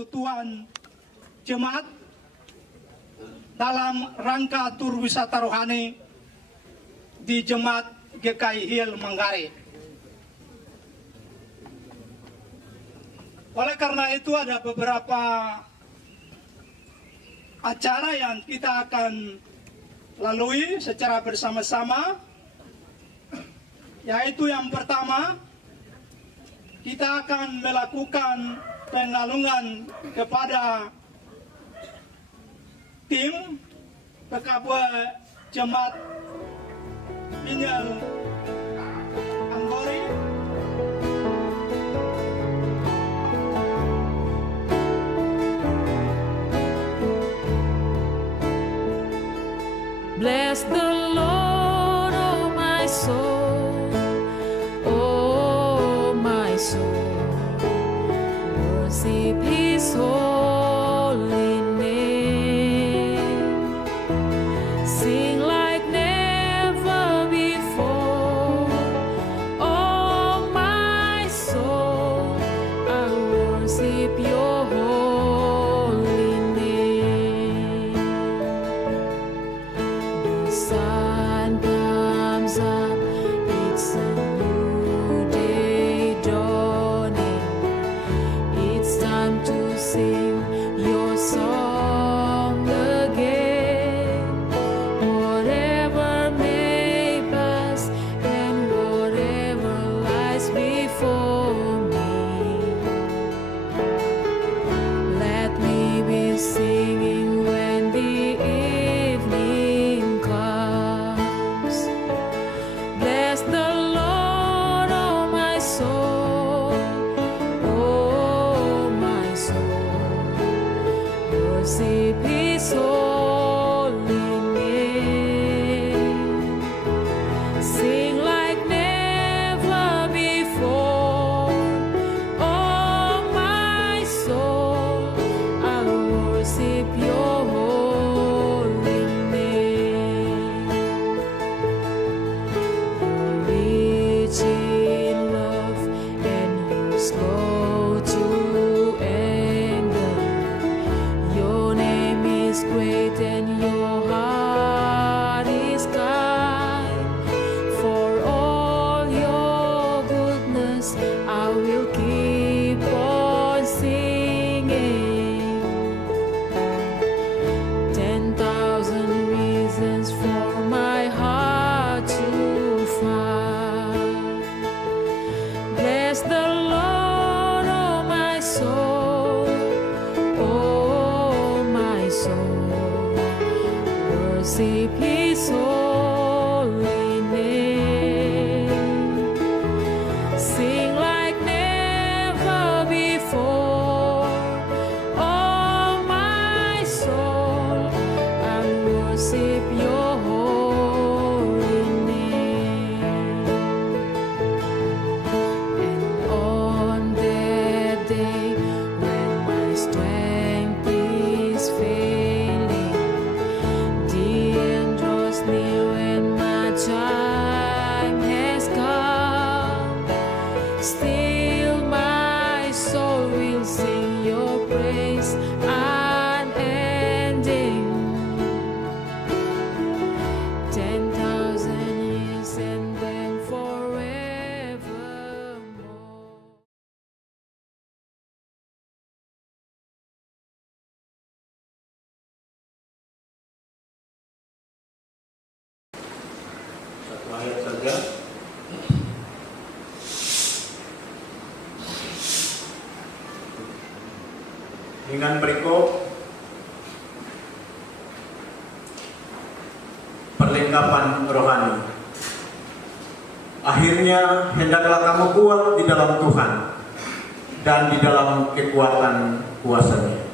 persekutuan jemaat dalam rangka tur wisata rohani di Jemaat GKI Hill Manggarai. Oleh karena itu ada beberapa acara yang kita akan lalui secara bersama-sama, yaitu yang pertama kita akan melakukan pengalungan kepada tim PKB Jemaat Minyak Anggori. Bless the Lord, oh my soul, oh my soul. Worship His holy name. Sing like never before, oh my soul. I worship Your holy name. The sun comes up, it's a new day dawning. It's time to sing Your song again. Whatever may pass and whatever lies before me, let me be singing when the evening comes. Bless the Lord, oh my soul, oh my soul. Worship His holy name. Sing like never before, oh my soul. I worship Your holy name. You're rich in love and You're slow to anger. Your name is great and Your heart is kind. For all Your goodness, I will keep on singing. 10,000 reasons for my heart to find. Bless the Lord, oh my soul, oh my soul. Worship His holy name. Sing like never before, oh my soul. I worship Your holy name. And on that day when my strength is failing, the end draws near and my time has come, still my soul will sing Your praise unending. 10,000 years and then forevermore. Satu ayat saja. Dengan berikut perlengkapan rohani. Akhirnya hendaklah kamu kuat di dalam Tuhan dan di dalam kekuatan kuasa-Nya.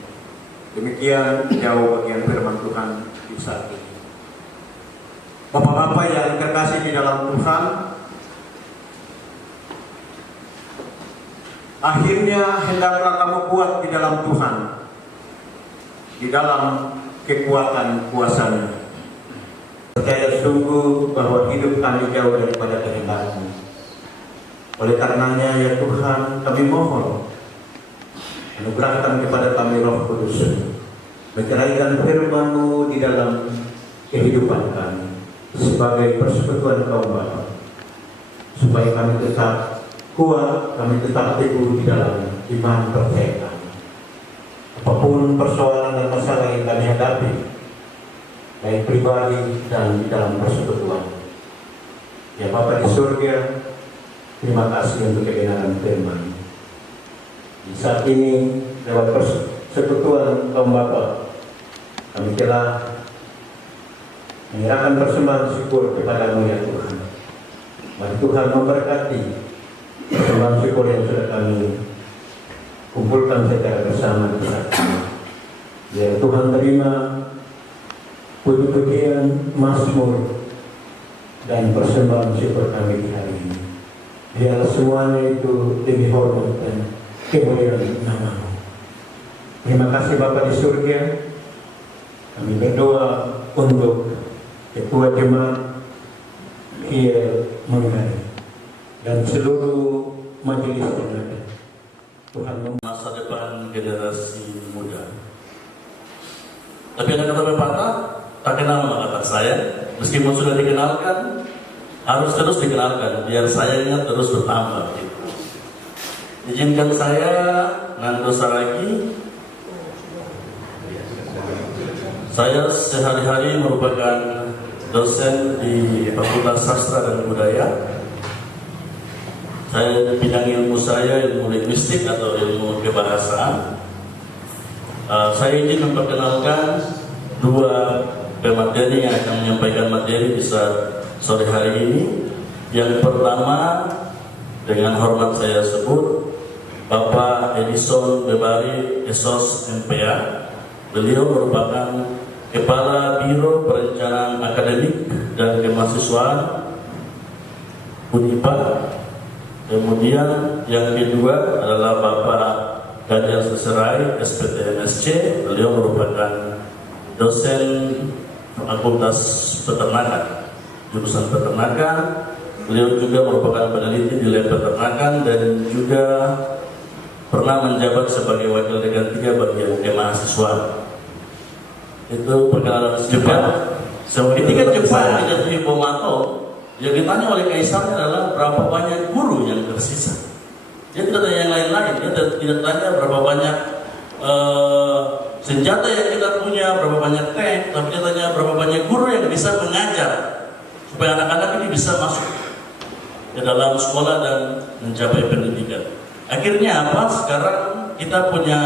Demikian jauh bagian firman Tuhan di saat ini. Bapak-bapak yang terkasih di dalam Tuhan, akhirnya hendaklah kamu kuat di dalam Tuhan, di dalam kekuatan kuasa-Nya. Percaya sungguh bahwa hidup kami jauh daripada kehendak-Mu. Oleh karenanya ya Tuhan, kami mohon Anugerahkan kepada kami Roh Kudus, menceraikan firman-Mu di dalam kehidupan kami sebagai persekutuan kaum Bapa, supaya kami tetap kuat, kami tetap teguh di dalam iman percaya kami. Apapun persoalan dan masalah yang kami hadapi, baik pribadi dan di dalam persekutuan, ya Bapa di surga, terima kasih untuk kebenaran firman. Di saat ini lewat persekutuan kaum Bapa, kami telah menyerahkan persembahan syukur kepada-Mu ya Tuhan. Mari Tuhan memberkati persembahan syukur yang sudah kami kumpulkan secara bersama di saat ini. Biar Tuhan terima puji-pujian, mazmur dan persembahan syukur kami di hari ini. Biarlah semuanya itu demi hormat dan kemuliaan nama-Mu. Terima kasih Bapa di surga. Kami berdoa untuk Ketua Jemaat Hiel Manggarai dan seluruh majelis yang ada. Tuhan masa depan generasi muda. Tapi ada kata pepatah, tak kenal maka tak sayang. Meskipun sudah dikenalkan, harus terus dikenalkan biar sayangnya terus bertambah. Izinkan saya Nando Saragi. Saya sehari-hari merupakan dosen di Fakultas Sastra dan Budaya. Saya bidang ilmu saya ilmu linguistik atau ilmu kebahasaan. Saya ingin memperkenalkan dua pemateri yang akan menyampaikan materi di sore hari ini. Yang pertama, dengan hormat saya sebut Bapak Edison Bebari Esos MPA. Beliau merupakan Kepala Biro Perencanaan Akademik dan Kemahasiswaan Unipad. Kemudian yang kedua adalah Bapak Daniel Seserai SPTMSC. Beliau merupakan dosen Fakultas Peternakan, jurusan Peternakan. Beliau juga merupakan peneliti di Lab Peternakan dan juga pernah menjabat sebagai Wakil Dekan 3 bagian kemahasiswaan. Itu perkenalan singkat. Ketika Jepang menjadi Bomato, yang ditanya oleh kaisarnya adalah berapa banyak guru yang tersisa. Dia tidak tanya yang lain-lain, dia tidak tanya berapa banyak senjata yang kita punya, berapa banyak tank, tapi dia tanya berapa banyak guru yang bisa mengajar supaya anak-anak ini bisa masuk ke dalam sekolah dan mencapai pendidikan. Akhirnya apa? Sekarang kita punya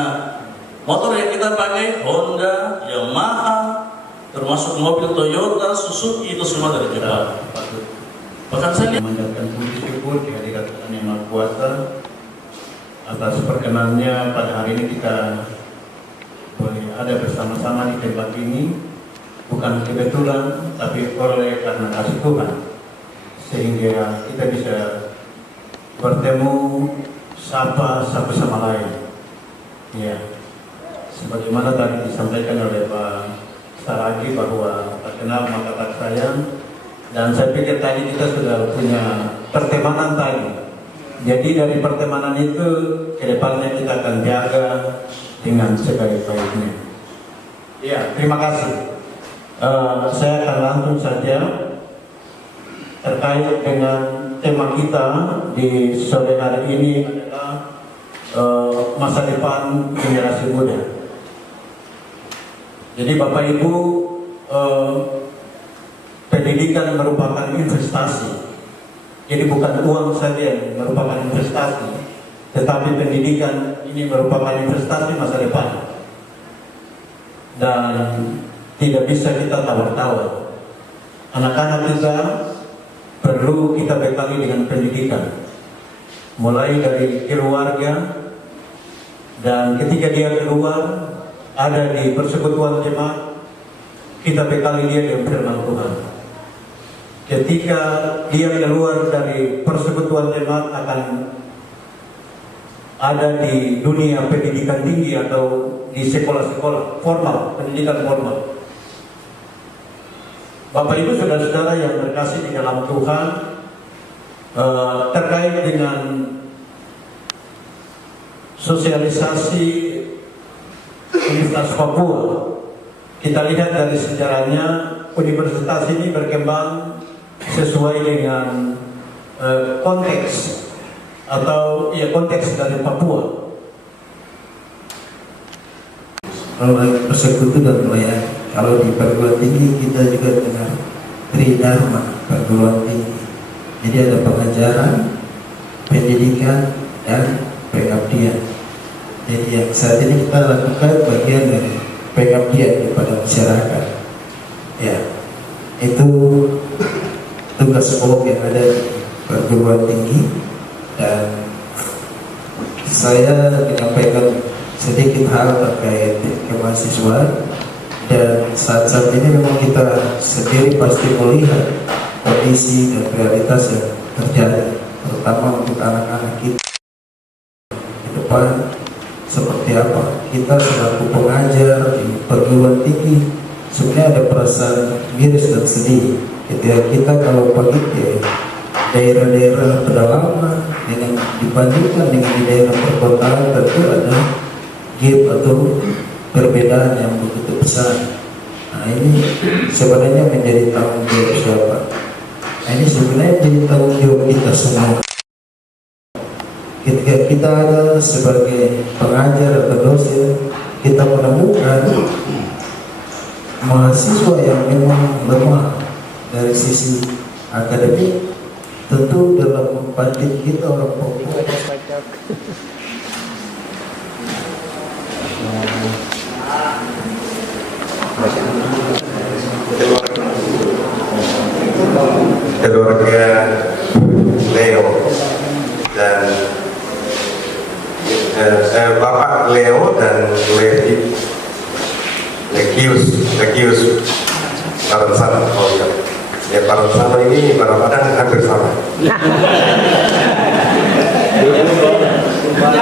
motor yang kita pakai Honda, Yamaha, termasuk mobil Toyota, Suzuki, itu semua dari Jepang. Bahkan saya mengucapkan puji syukur di hadirat Tuhan Yang Maha Kuasa atas perkenannya pada hari ini kita boleh ada bersama-sama di tempat ini, bukan kebetulan tapi oleh karena kasih Tuhan, sehingga kita bisa bertemu sapa satu sama lain. Ya, sebagaimana tadi disampaikan oleh Pak Saragi bahwa tak kenal maka tak sayang. Dan saya pikir tadi kita sudah punya pertemanan tadi. Jadi dari pertemanan itu kedepannya kita akan jaga dengan sebaik-baiknya. Ya, terima kasih. Saya akan langsung saja terkait dengan tema kita di sore hari ini adalah masa depan generasi muda. Jadi Bapak Ibu, pendidikan merupakan investasi. Jadi bukan uang saja yang merupakan investasi, tetapi pendidikan ini merupakan investasi masa depan. Dan tidak bisa kita tawar-tawar. Anak-anak kita perlu kita bekali dengan pendidikan, mulai dari keluarga, dan ketika dia keluar ada di persekutuan jemaat, kita bekali dia dengan firman Tuhan. Ketika dia keluar dari persekutuan jemaat akan ada di dunia pendidikan tinggi atau di sekolah-sekolah formal, pendidikan formal. Bapak Ibu saudara-saudara yang terkasih di dalam Tuhan, terkait dengan sosialisasi Universitas Papua. Kita lihat dari sejarahnya, universitas ini berkembang sesuai dengan konteks atau konteks dari Papua. Persekutu dan melayani. Kalau di perguruan tinggi kita juga dengar Tridharma perguruan tinggi. Jadi ada pengajaran, pendidikan, dan pengabdian. Jadi yang saat ini kita lakukan bagian dari pengabdian kepada masyarakat. Ya, itu tugas pokok yang ada di perguruan tinggi, dan saya menyampaikan sedikit hal terkait kemahasiswaan. Dan saat-saat ini memang kita sendiri pasti melihat kondisi dan realitas yang terjadi, terutama untuk anak-anak kita di depan seperti apa. Kita selaku pengajar di perguruan tinggi sebenarnya ada perasaan miris dan sedih ketika kita kalau pergi ke daerah-daerah pedalaman dengan dibandingkan dengan di daerah perkotaan, tentu ada gap atau perbedaan yang begitu besar. Nah, ini sebenarnya menjadi tanggung jawab siapa? Nah, ini sebenarnya menjadi tanggung jawab kita semua. Ketika kita ada sebagai pengajar atau dosen, kita menemukan mahasiswa yang memang lemah dari sisi akademik, tentu dalam batin kita orang Papua keluarga Leo dan Bapak Leo dan Lekius Baransano. Oh ya, Baransano ini barang-barang hampir sama.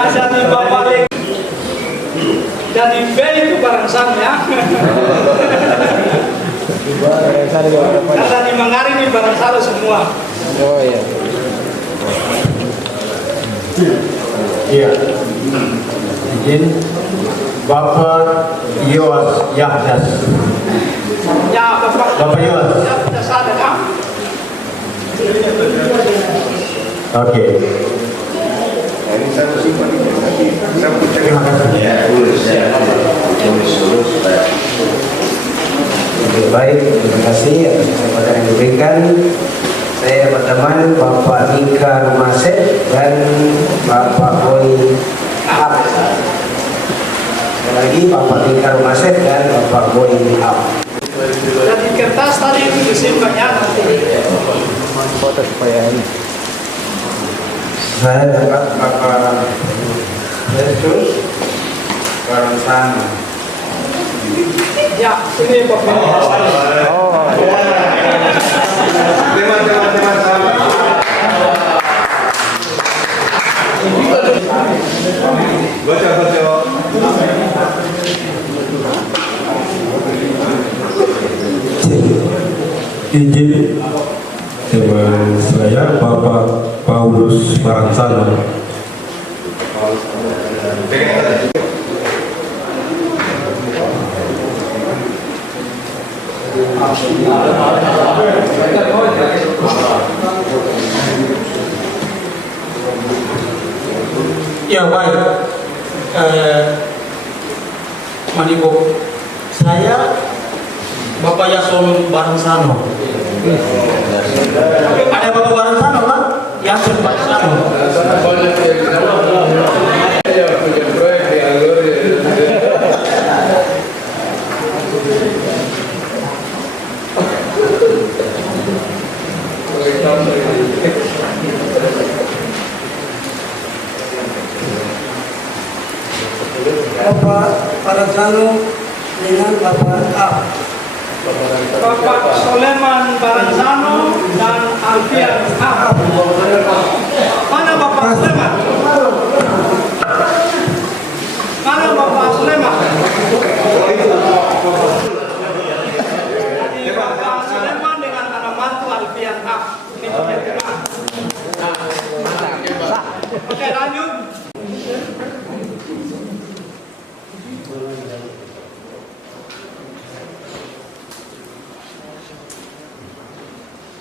Jadi Bapak Lek. Jadi B itu Baransano ya. Karena di Manggarai ini Baransano semua. Oh iya. Iya. Izin Bapak Yowas Yahdas. Ya Bapak Yowas. Ya ada kan? Oke. Terima kasih. Baik, terima kasih atas kesempatan yang diberikan. Saya teman-teman Bapak Nika Rumaset dan Bapak Boy Ab. Sekali lagi Bapak Nika Rumaset dan Bapak Boy Ab. Dan di kertas tadi itu disimpan ya nanti. Foto supaya ini. Saya dapat Bapak Yesus Baransano. Ya, ini Bapak. Oh. Teman-teman baca. Izin teman saya Bapak Paulus Baransano. Ya baik, Manibo, saya Bapak Yason Baransano. Ada Bapak Baransano kan? Yason Baransano. Bapak Baransano dengan Bapak A. Bapak Soleman Baransano dan Alfian A. Mana Bapak Soleman? Mana Bapak Soleman? Jadi Bapak Soleman dengan anak mantu Alfian A. Ini yang kedua. Oke, lanjut.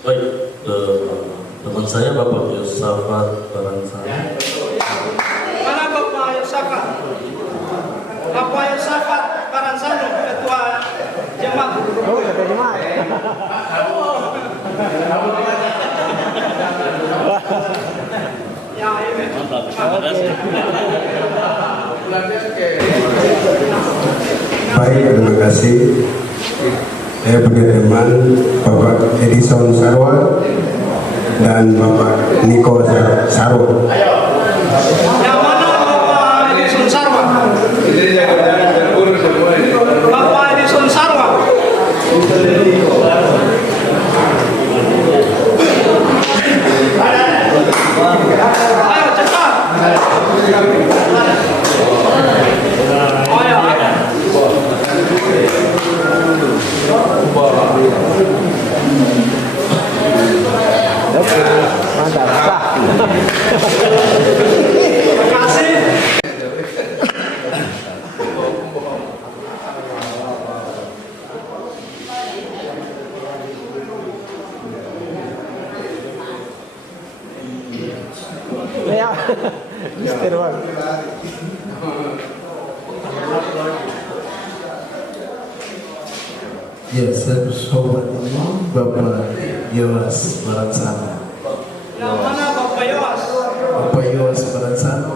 Baik, teman saya Bapak Yosafat Baransano. Mana Bapak Yosafat? Bapak Yosafat Baransano, Ketua Jemaat. Oh, kata jemaat. Ya, ini. Baik, terima kasih. Saya punya teman Bapak Edison Sarwa dan Bapak Niko Sarwa. Yang mana Bapak Edison Sarwa? Bapak Edison Sarwa. Ayo cepat. Oh ya. Mantap, sah. Terima kasih. Ya, Mister Wan. Ya, saya sobat ini Bapak Yowas Baransano. Yang mana Bapak Yowas? Bapak Yowas Baransano.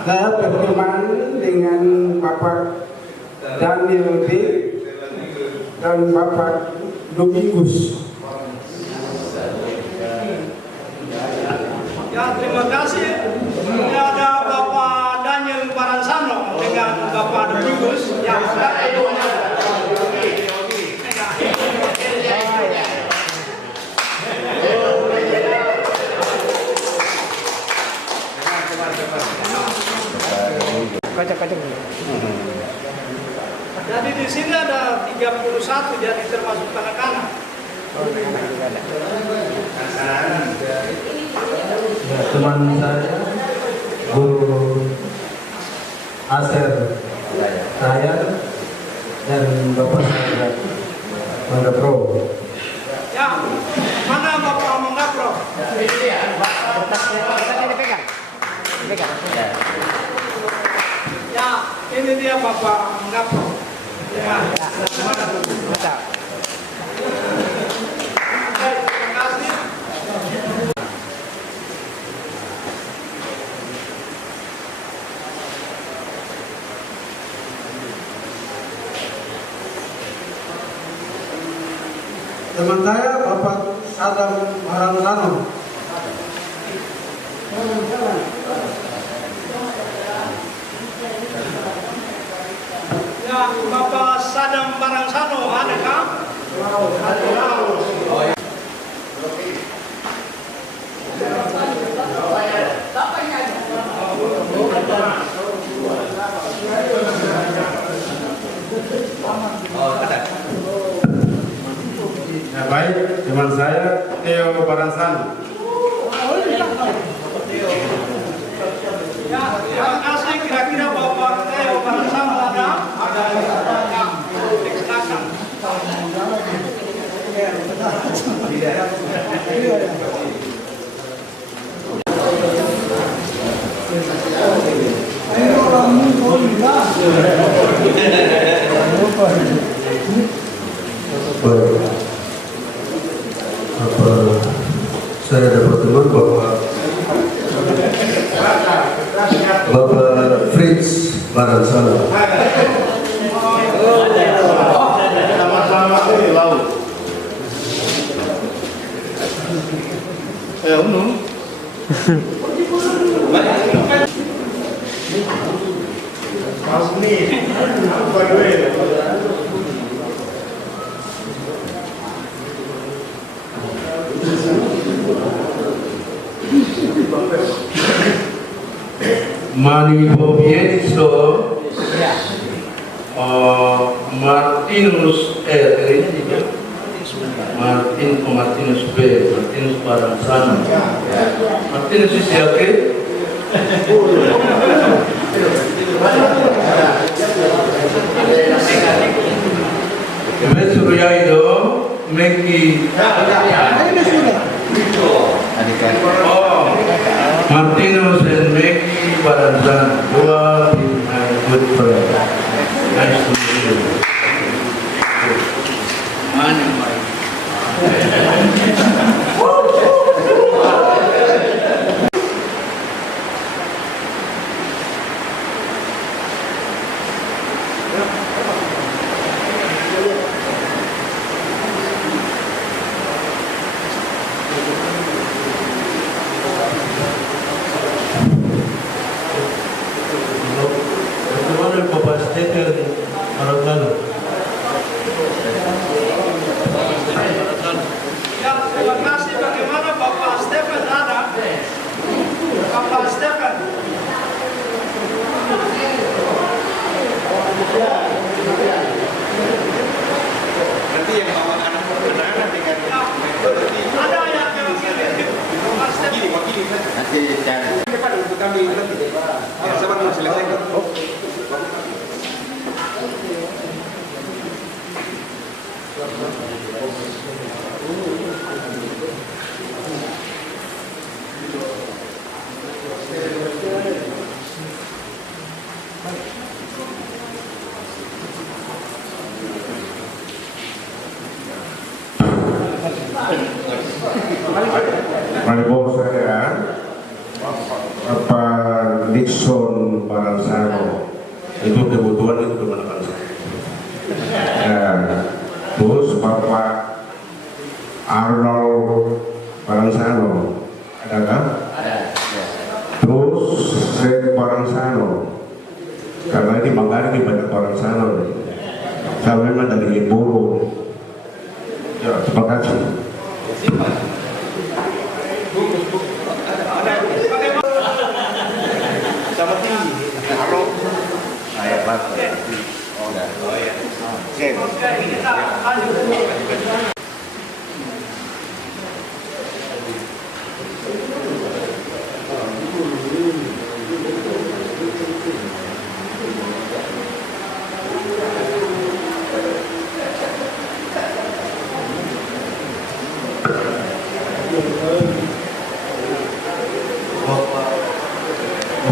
Saya berteman dengan Bapak Daniel D. dan Bapak Domingus. Ya, terima kasih. Ini ada Bapak Daniel Baransano dengan Bapak Domingus yang sudah Kacang-kacang. Jadi di sini ada 31, jadi termasuk anak-anak. Oh, anak juga ada. Ya, teman saya Guru Aser saya dan Bapak saya Mangga Pro. Ya, mana Bapak Mangapro? Kertasnya dipegang. Dipegang. Ya, ini dia Bapak Mangapro. Ya, Mantap. terima kasih. Teman saya Bapak Sadam Baransano. Ya, Bapak Sadam Baransano ada kah? Ya, baik, teman saya Theo Baransano. Ya, terima kasih. Kira-kira Bapak Theo Baransano ada? Ada. Ya, silakan. Baik. Saya dapat teman Bapak Fritz Baransano. Sama-sama di laut. Mani Bobienso Martinus Martinus B, Martinus Baransano. Martinus is okay? Suryaidho Meki Martinus and Meki Baransano. You are my good friend. Nice to meet you. Bagaimana Bapak Stephen Baransano? Ya, terima kasih. Bagaimana Bapak Stephen ada? Bapak Stephen. Nanti yang bawa anak kebenaran dengan Ada yang kiri. Bapak Stephen. wakili nanti cari depan untuk kami nanti. Ya, sabar mau selesaikan. Malibu saya Bapak Nixon Baransano. Itu kebutuhan itu kemenangan saya. Ya. Terus Bapak Arnold Baransano, ada kan? Ada. Terus Seth Baransano, karena ini Manggarai ini banyak Baransano. Saya memang dari Ibu. Ya, terima kasih. Sama tinggi. Halo. Saya Pak. Oh ya. Oke, kita lanjut.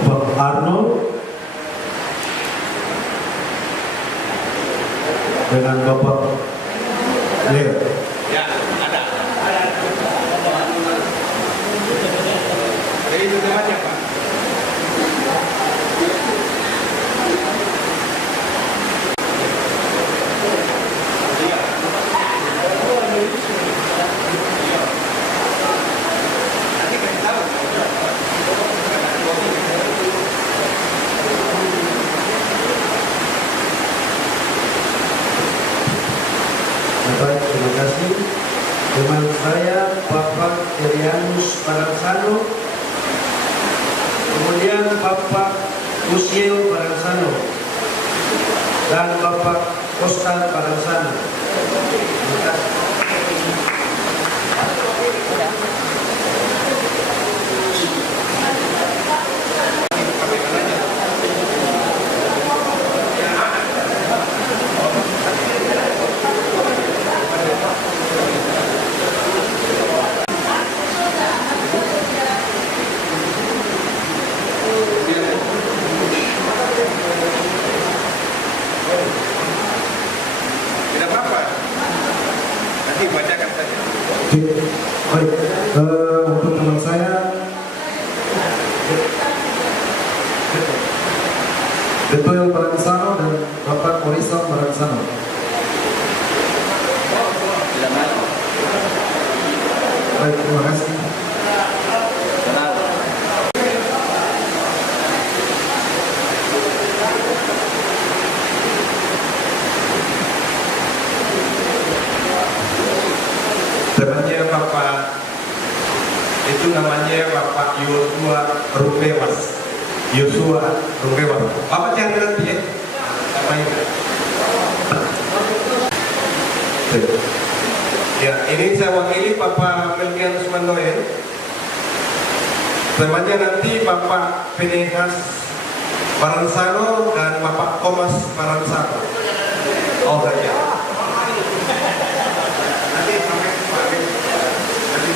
Bapak Arnold dengan Bapak Leo. Ya, ada. Jadi itu tempatnya, Pak. Baik, terima kasih. Teman saya Bapak Erianus Baransano, kemudian Bapak Musiel Baransano dan Bapak Oscar Baransano. Terima kasih. Tidak apa-apa. Nanti bacakan saja. Oke, baik. Untuk teman saya, Betul Baransano dan Bapak Morison Baransano. Baik, terima kasih. Temannya Bapak itu namanya Bapak Yosua Rupewas. Yosua Rupewas. Bapak jangan nanti ya. Apa itu? Ya, ini saya wakili Bapak Melkian Sumandoen. Temannya nanti Bapak Pinehas Baransano dan Bapak Thomas Baransano. Oh saja. Nanti sampai nanti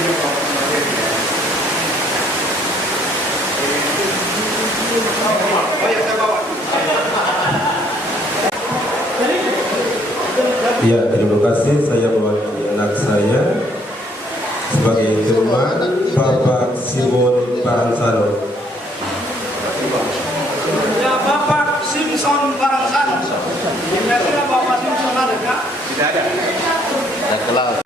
oh ya, saya bawa. Ya, terima kasih. Saya mewakili anak saya sebagai teman Bapak Simon Baransano. Ya, Bapak Simpson Baransano. Kira-kira Bapak Simpson ada nggak? Tidak ada. Tidak kenal.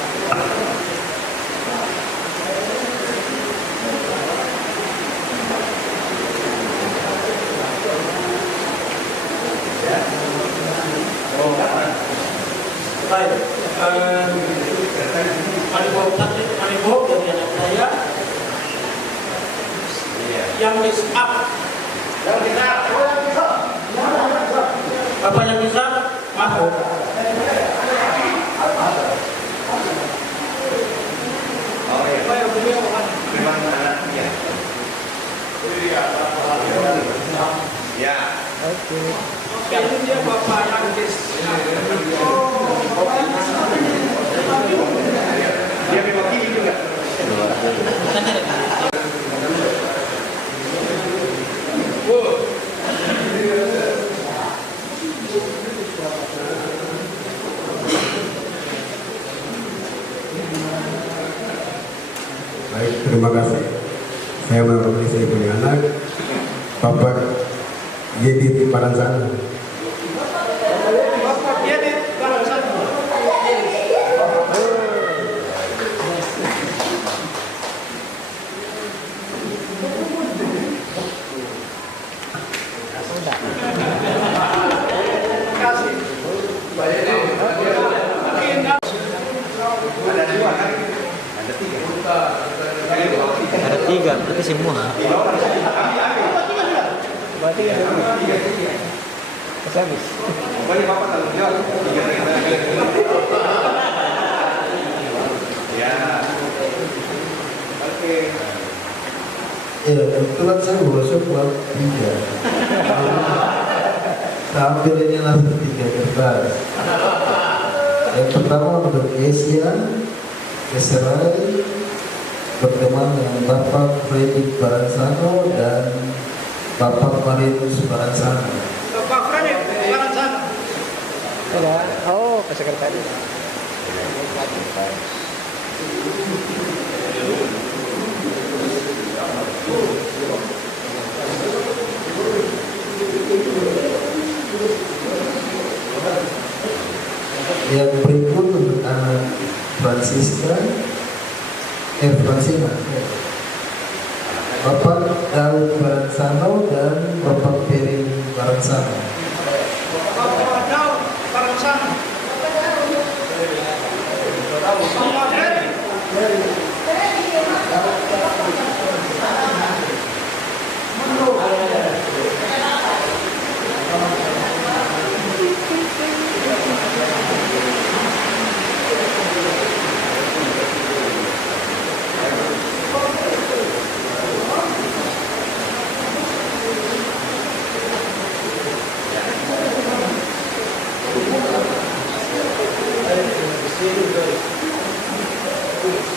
Baik, Manibob dari anak saya yang miss up. Bapak yang bisa masuk. Oh iya. Memang anaknya. Ya. Oke, ini dia Bapak yang Dia mewakili juga. Baik, terima kasih. Saya mewakili saya punya anak Bapak Yedi Baransano. Bapak Yedi Baransano. Ada tiga, berarti semua. Berarti habis. Pokoknya Bapak tanggung jawab. Ya. Oke. Ya, kebetulan saya masuk buat 3. Sambil ini langsung 3 kertas. Yang pertama untuk Asia, Israel, berteman dengan Bapak Fredrik Baransano dan Bapak Marinus Baransano. Bapak Fredrik Baransano. Oh, ke sekretaris. Yang berikut untuk anak Fransina, Bapak Daud Baransano dan Bapak Peri Baransano. Bapak Daud Baransano. Bapak Ferry.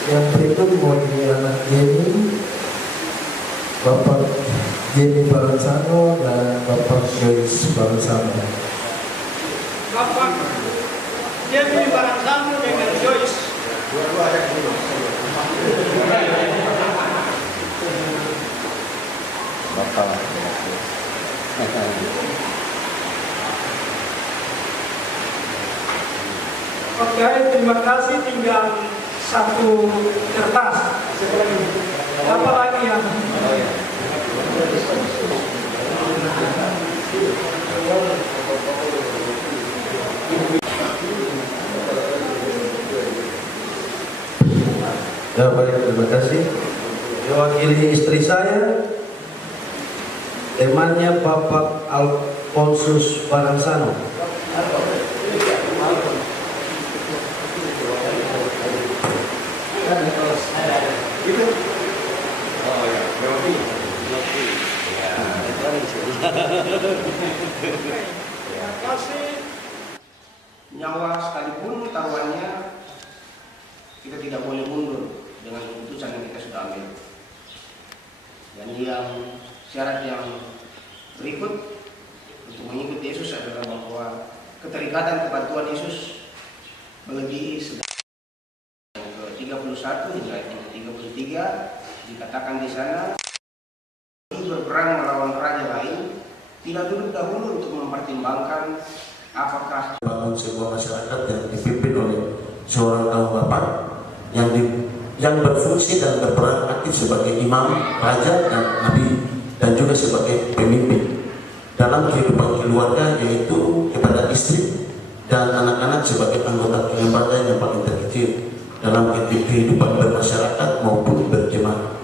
Yang berikut mewakili anak Jenny, Bapak Jenny Baransano dan Bapak Joyce Baransano. Bapak Jenny Baransano dengan Joyce. Dua-dua ada di sini. Bapak. Oke, terima kasih. Tinggal 1 kertas. Apa lagi yang? Ya, baik, terima kasih. Mewakili istri saya, temannya Bapak Alfonsus Baransano. Terima kasih. Nyawa sekalipun taruhannya, kita tidak boleh mundur dengan keputusan yang kita sudah ambil. Dan yang syarat yang berikut untuk mengikuti Yesus adalah bahwa keterikatan kepada Tuhan Yesus melebihi yang ke-31 hingga yang ke-33 dikatakan di sana, berperang melawan raja lain, tidak duduk dahulu untuk mempertimbangkan apakah bangun sebuah masyarakat yang dipimpin oleh seorang kaum bapak yang berfungsi dan berperan aktif sebagai imam, raja, dan nabi, dan juga sebagai pemimpin dalam kehidupan keluarga, yaitu kepada istri dan anak-anak sebagai anggota kelembagaan yang paling terkecil dalam kehidupan bermasyarakat maupun berjemaah.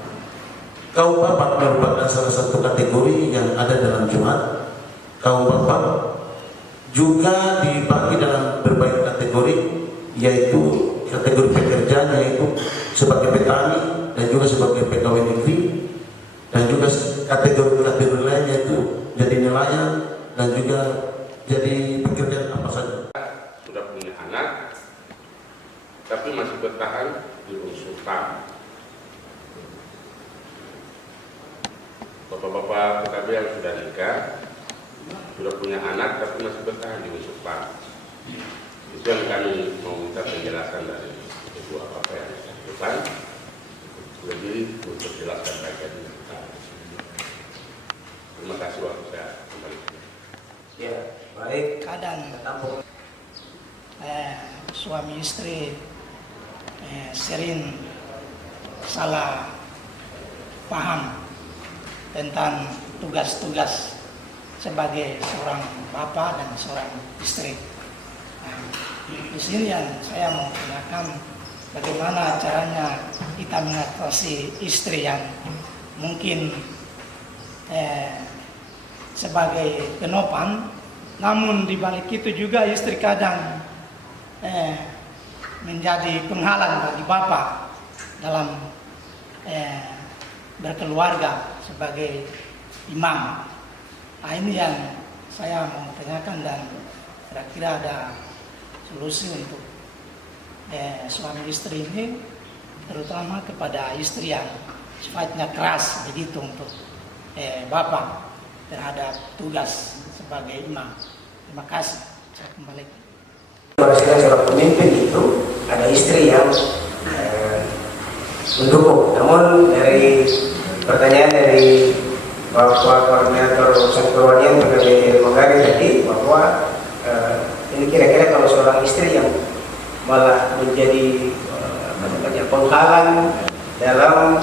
Kaum bapak merupakan salah satu kategori yang ada dalam jemaat. Kaum bapak juga dibagi dalam berbagai kategori, yaitu kategori pekerjaan, yaitu sebagai petani dan juga sebagai pegawai negeri, dan juga kategori lain yaitu jadi nelayan dan juga jadi pekerjaan apa saja. Sudah punya anak, tapi masih bertahan di Sultan. Bapak-bapak PKB yang sudah nikah, sudah punya anak, tapi masih bertahan di Sultan. Itu yang kami mau minta penjelasan dari kedua bapak yang depan, lebih untuk jelaskan bagian ini. Terima kasih waktu saya kembali. ya baik Keadaan suami istri sering salah paham tentang tugas-tugas sebagai seorang bapak dan seorang istri. Nah, di sini yang saya mau tanyakan, bagaimana caranya kita mengatasi istri yang mungkin sebagai penopan, namun di balik itu juga istri kadang menjadi penghalang bagi bapak dalam berkeluarga sebagai imam. Nah, ini yang saya mau tanyakan, dan kira-kira ada solusi untuk suami istri ini, terutama kepada istri yang sifatnya keras begitu untuk bapak terhadap tugas sebagai imam. Terima kasih. Saya kembali. Pastikan seorang pemimpin itu ada istri yang mendukung. Namun dari pertanyaan dari Bapak Koordinator Urusan Keluarga PKB Manggarai tadi, bahwa ini kira-kira kalau seorang istri yang malah menjadi penghalang dalam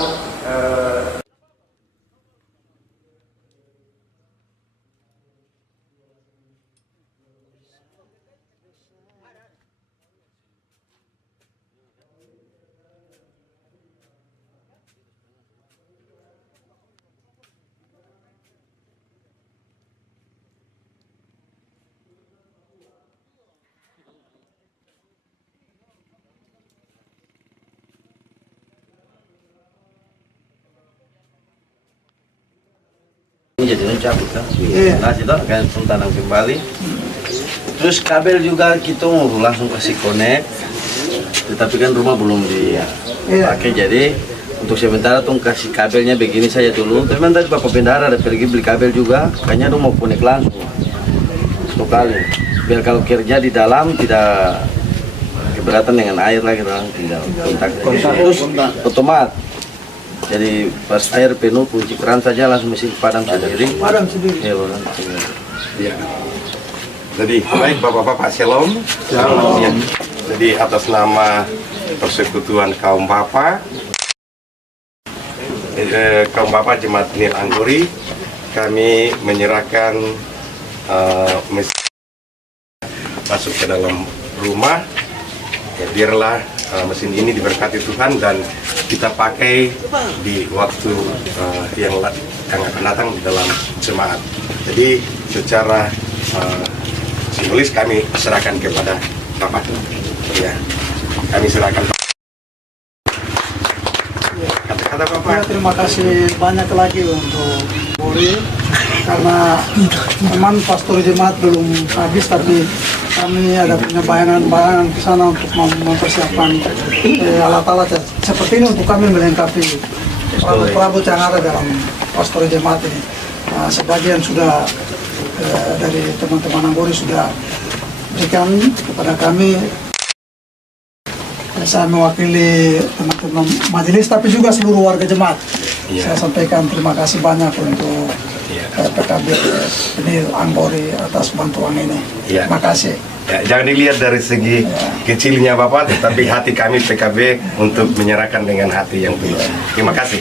jadi mencabut kan, kasih toh kan tanam kembali. Terus kabel juga kita mau langsung kasih connect, tetapi kan rumah belum dipakai, jadi untuk sementara tuh kasih kabelnya begini saja dulu. Tapi tadi Bapak Bendahara ada pergi beli kabel juga, kayaknya tuh mau connect langsung satu kali, biar kalau kerja di dalam tidak keberatan dengan air lagi, tinggal kontak terus otomat. Jadi pas air penuh kunci keran saja langsung mesin padam sendiri. Padam sendiri. Ya, padam sendiri. Ya. Jadi baik Bapak-bapak Shalom. Shalom. Ya. Jadi atas nama Persekutuan Kaum Bapak, Kaum Bapak Jemaat Nil Angguri, kami menyerahkan mesin masuk ke dalam rumah. Ya, biarlah mesin ini diberkati Tuhan dan kita pakai di waktu yang akan datang di dalam jemaat. Jadi secara simbolis kami serahkan kepada Bapak. Ya, kami serahkan. Kata-kata Bapak. Ya, terima kasih banyak lagi untuk Polri. karena teman pastor jemaat belum habis, tapi kami ada punya bayangan-bayangan ke sana untuk mempersiapkan alat-alat seperti ini untuk kami melengkapi perabot yang ada dalam pastor jemaat ini. Nah, sebagian sudah dari teman-teman Anggori sudah berikan kepada kami. Saya mewakili teman-teman majelis tapi juga seluruh warga jemaat. Saya sampaikan terima kasih banyak untuk PKB ini Anggori atas bantuan ini. Terima kasih. Ya, jangan dilihat dari segi kecilnya Bapak, tetapi hati kami PKB untuk menyerahkan dengan hati yang tulus. Terima kasih.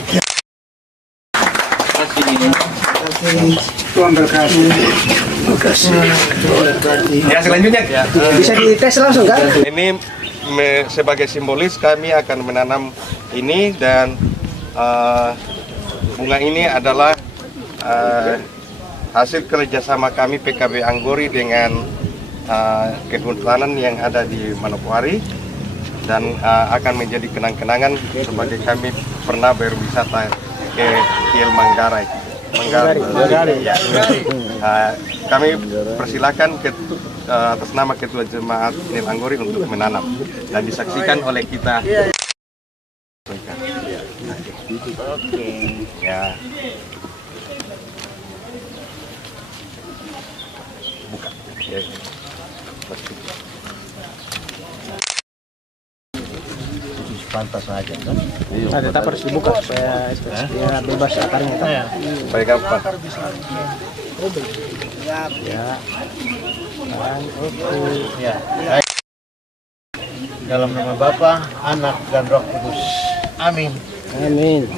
Tuhan berkati. Terima kasih. Ya, selanjutnya Bisa dites langsung kan? Ini sebagai simbolis kami akan menanam ini, dan bunga ini adalah hasil kerjasama kami PKB Anggori dengan kehutanan yang ada di Manokwari, dan akan menjadi kenang-kenangan sebagai kami pernah berwisata ke Kiel Manggarai. Ya. Kami persilakan atas nama Ketua Jemaat Nil Anggori untuk menanam dan disaksikan oleh kita. Ya. Buka. Ya. Pantas saja kan? Nah, tetap harus dibuka supaya bebas akarnya kan? Supaya gampang. Ya. Ya. Baik. Dalam nama Bapa, Anak, dan Roh Kudus. Amin. Amin.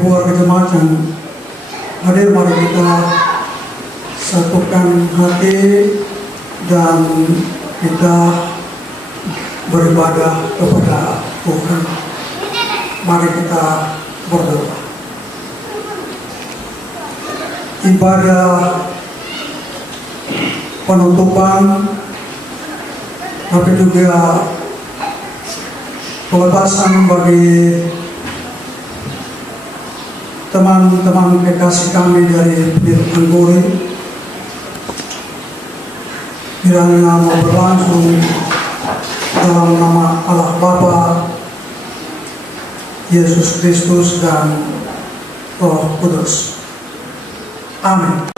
keluarga jemaat yang hadir, mari kita satukan hati dan kita beribadah kepada Tuhan. Mari kita berdoa. Ibadah penutupan, tapi juga pelepasan bagi teman-teman kekasih kami dari Pendeta Anggori, kiranya mau berlangsung dalam nama Allah Bapa, Yesus Kristus dan Roh Kudus. Amin.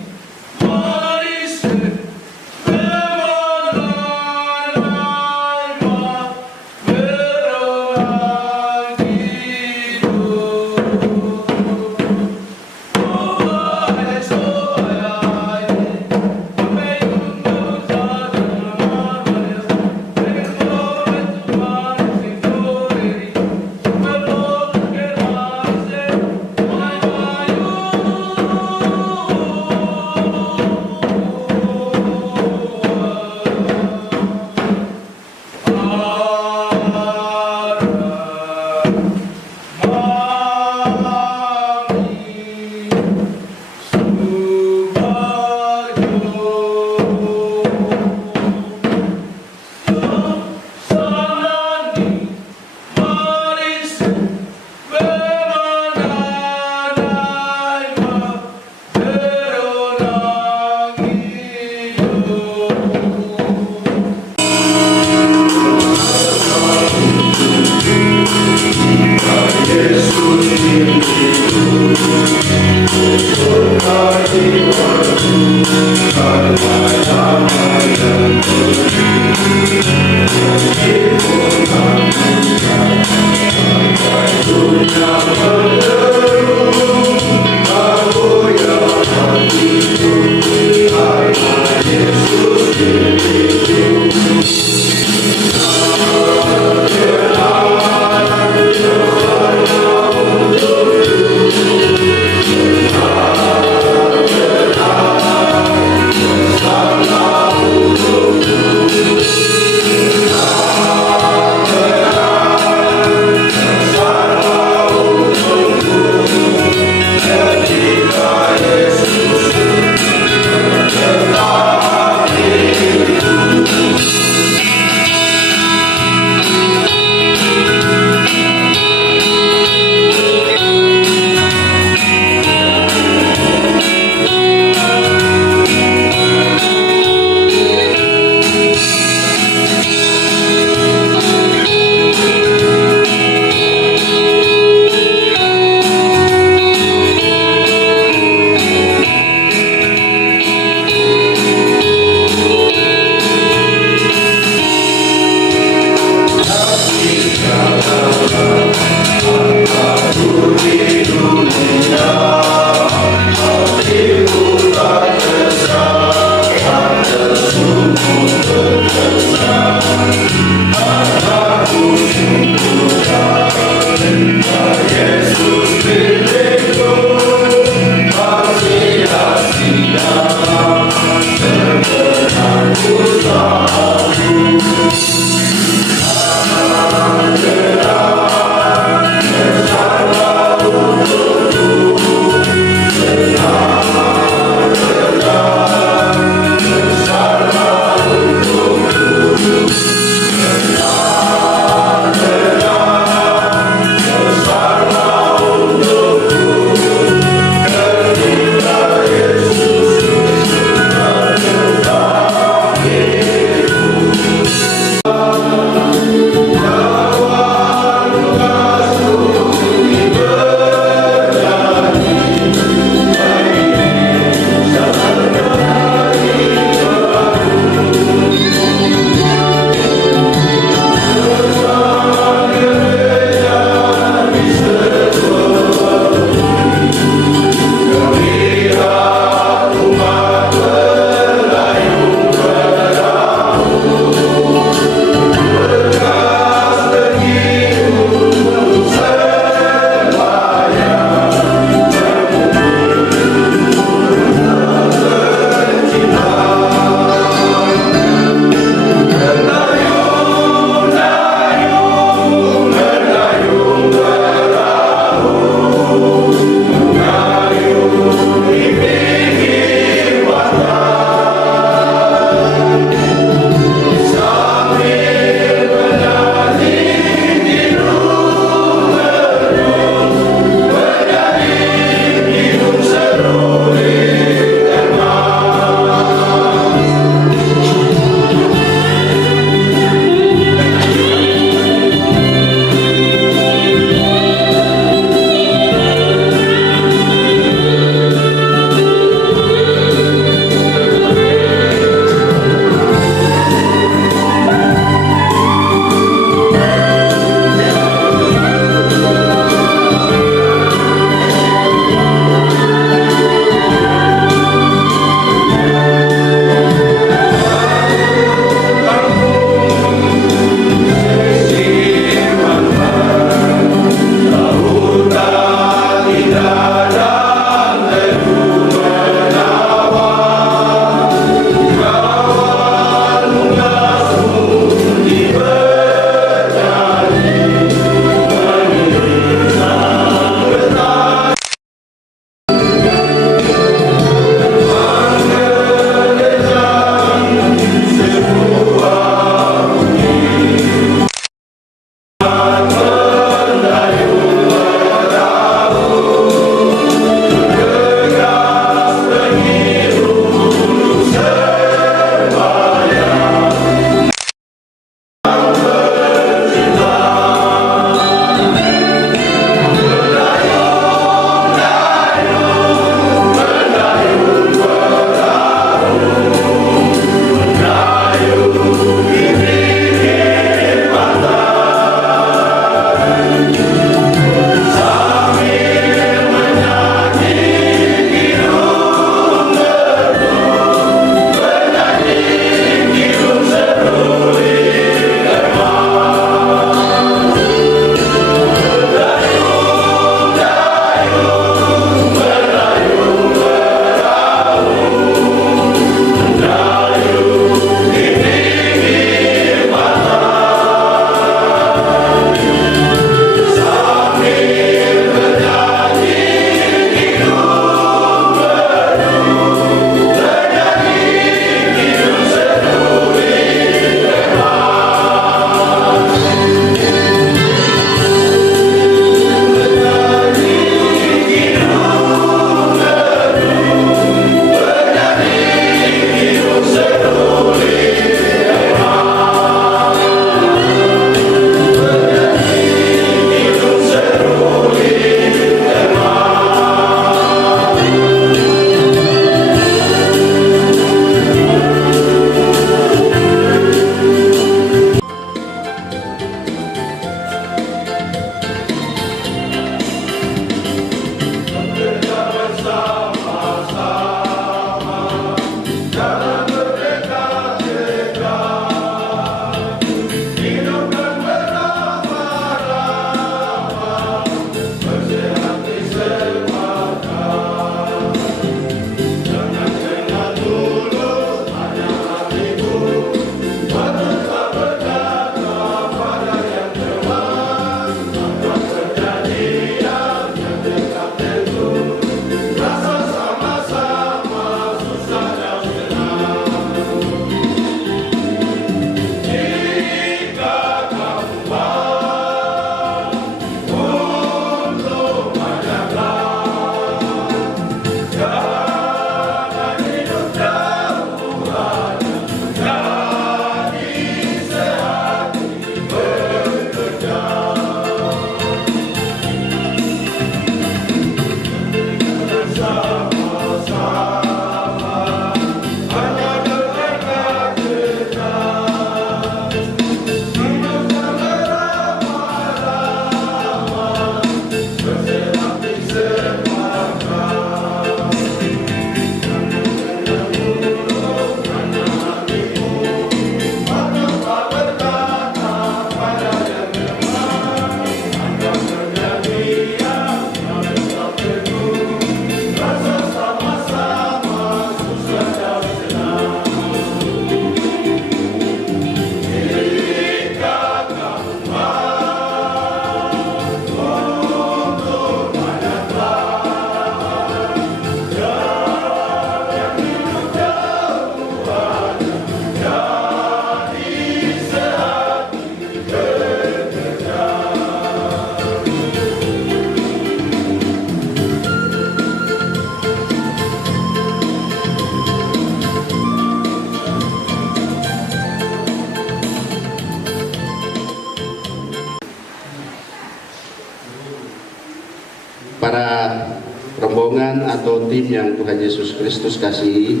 rombongan atau tim yang Tuhan Yesus Kristus kasihi,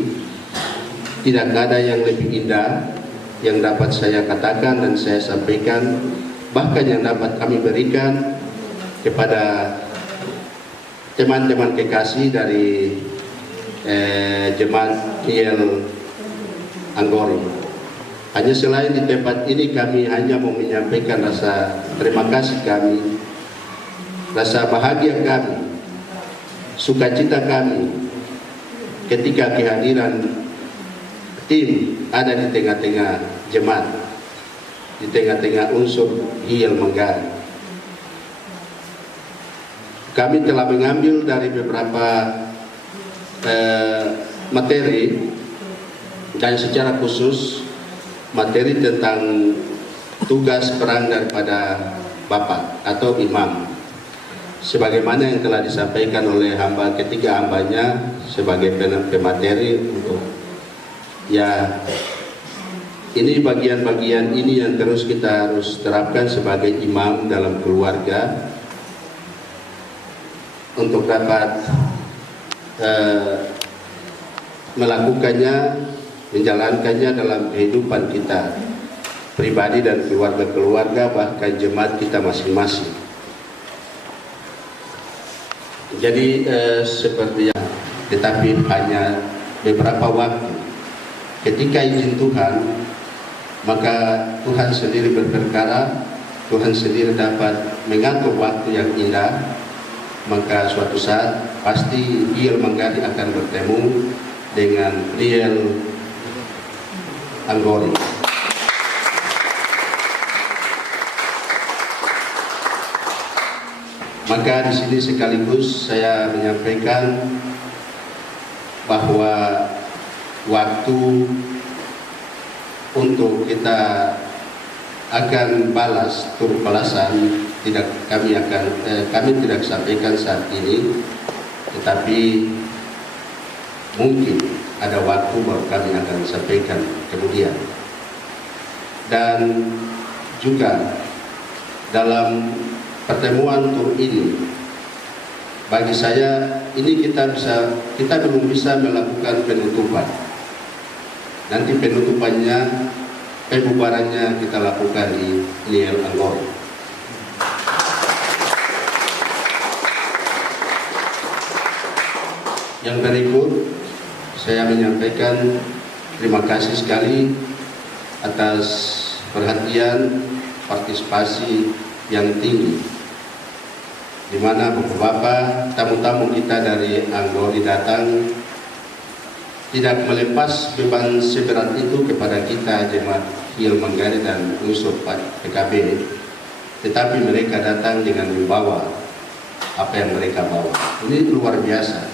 tidak ada yang lebih indah yang dapat saya katakan dan saya sampaikan, bahkan yang dapat kami berikan kepada teman-teman kekasih dari Jemaat IEL Anggori. Hanya selain di tempat ini kami hanya mau menyampaikan rasa terima kasih kami, rasa bahagia kami, sukacita kami ketika kehadiran tim ada di tengah-tengah jemaat, di tengah-tengah unsur IEL Manggari. Kami telah mengambil dari beberapa materi, dan secara khusus materi tentang tugas peran daripada Bapak atau Imam, sebagaimana yang telah disampaikan oleh ketiga hambanya sebagai pemateri untuk ya, ini bagian-bagian ini yang terus kita harus terapkan sebagai imam dalam keluarga untuk dapat melakukannya, menjalankannya dalam kehidupan kita pribadi dan keluarga-keluarga, bahkan jemaat kita masing-masing. Jadi seperti yang, tetapi hanya beberapa waktu. Ketika izin Tuhan, maka Tuhan sendiri berperkara, Tuhan sendiri dapat mengatur waktu yang indah, maka suatu saat pasti IEL Manggari akan bertemu dengan IEL Anggori. Maka di sini sekaligus saya menyampaikan bahwa waktu untuk kita akan balas turut balasan kami tidak sampaikan saat ini, tetapi mungkin ada waktu baru kami akan sampaikan kemudian. Dan juga dalam pertemuan tur ini, bagi saya ini kita belum bisa melakukan penutupan. Nanti penutupannya, pembubarannya kita lakukan di IEL Anggori. Yang berikut saya menyampaikan terima kasih sekali atas perhatian, partisipasi yang tinggi, di mana Bapak-Bapak, tamu-tamu kita dari Anggori datang tidak melepas beban seberat itu kepada kita jemaat IEL Manggari dan unsur PKB, tetapi mereka datang dengan membawa apa yang mereka bawa. Ini luar biasa.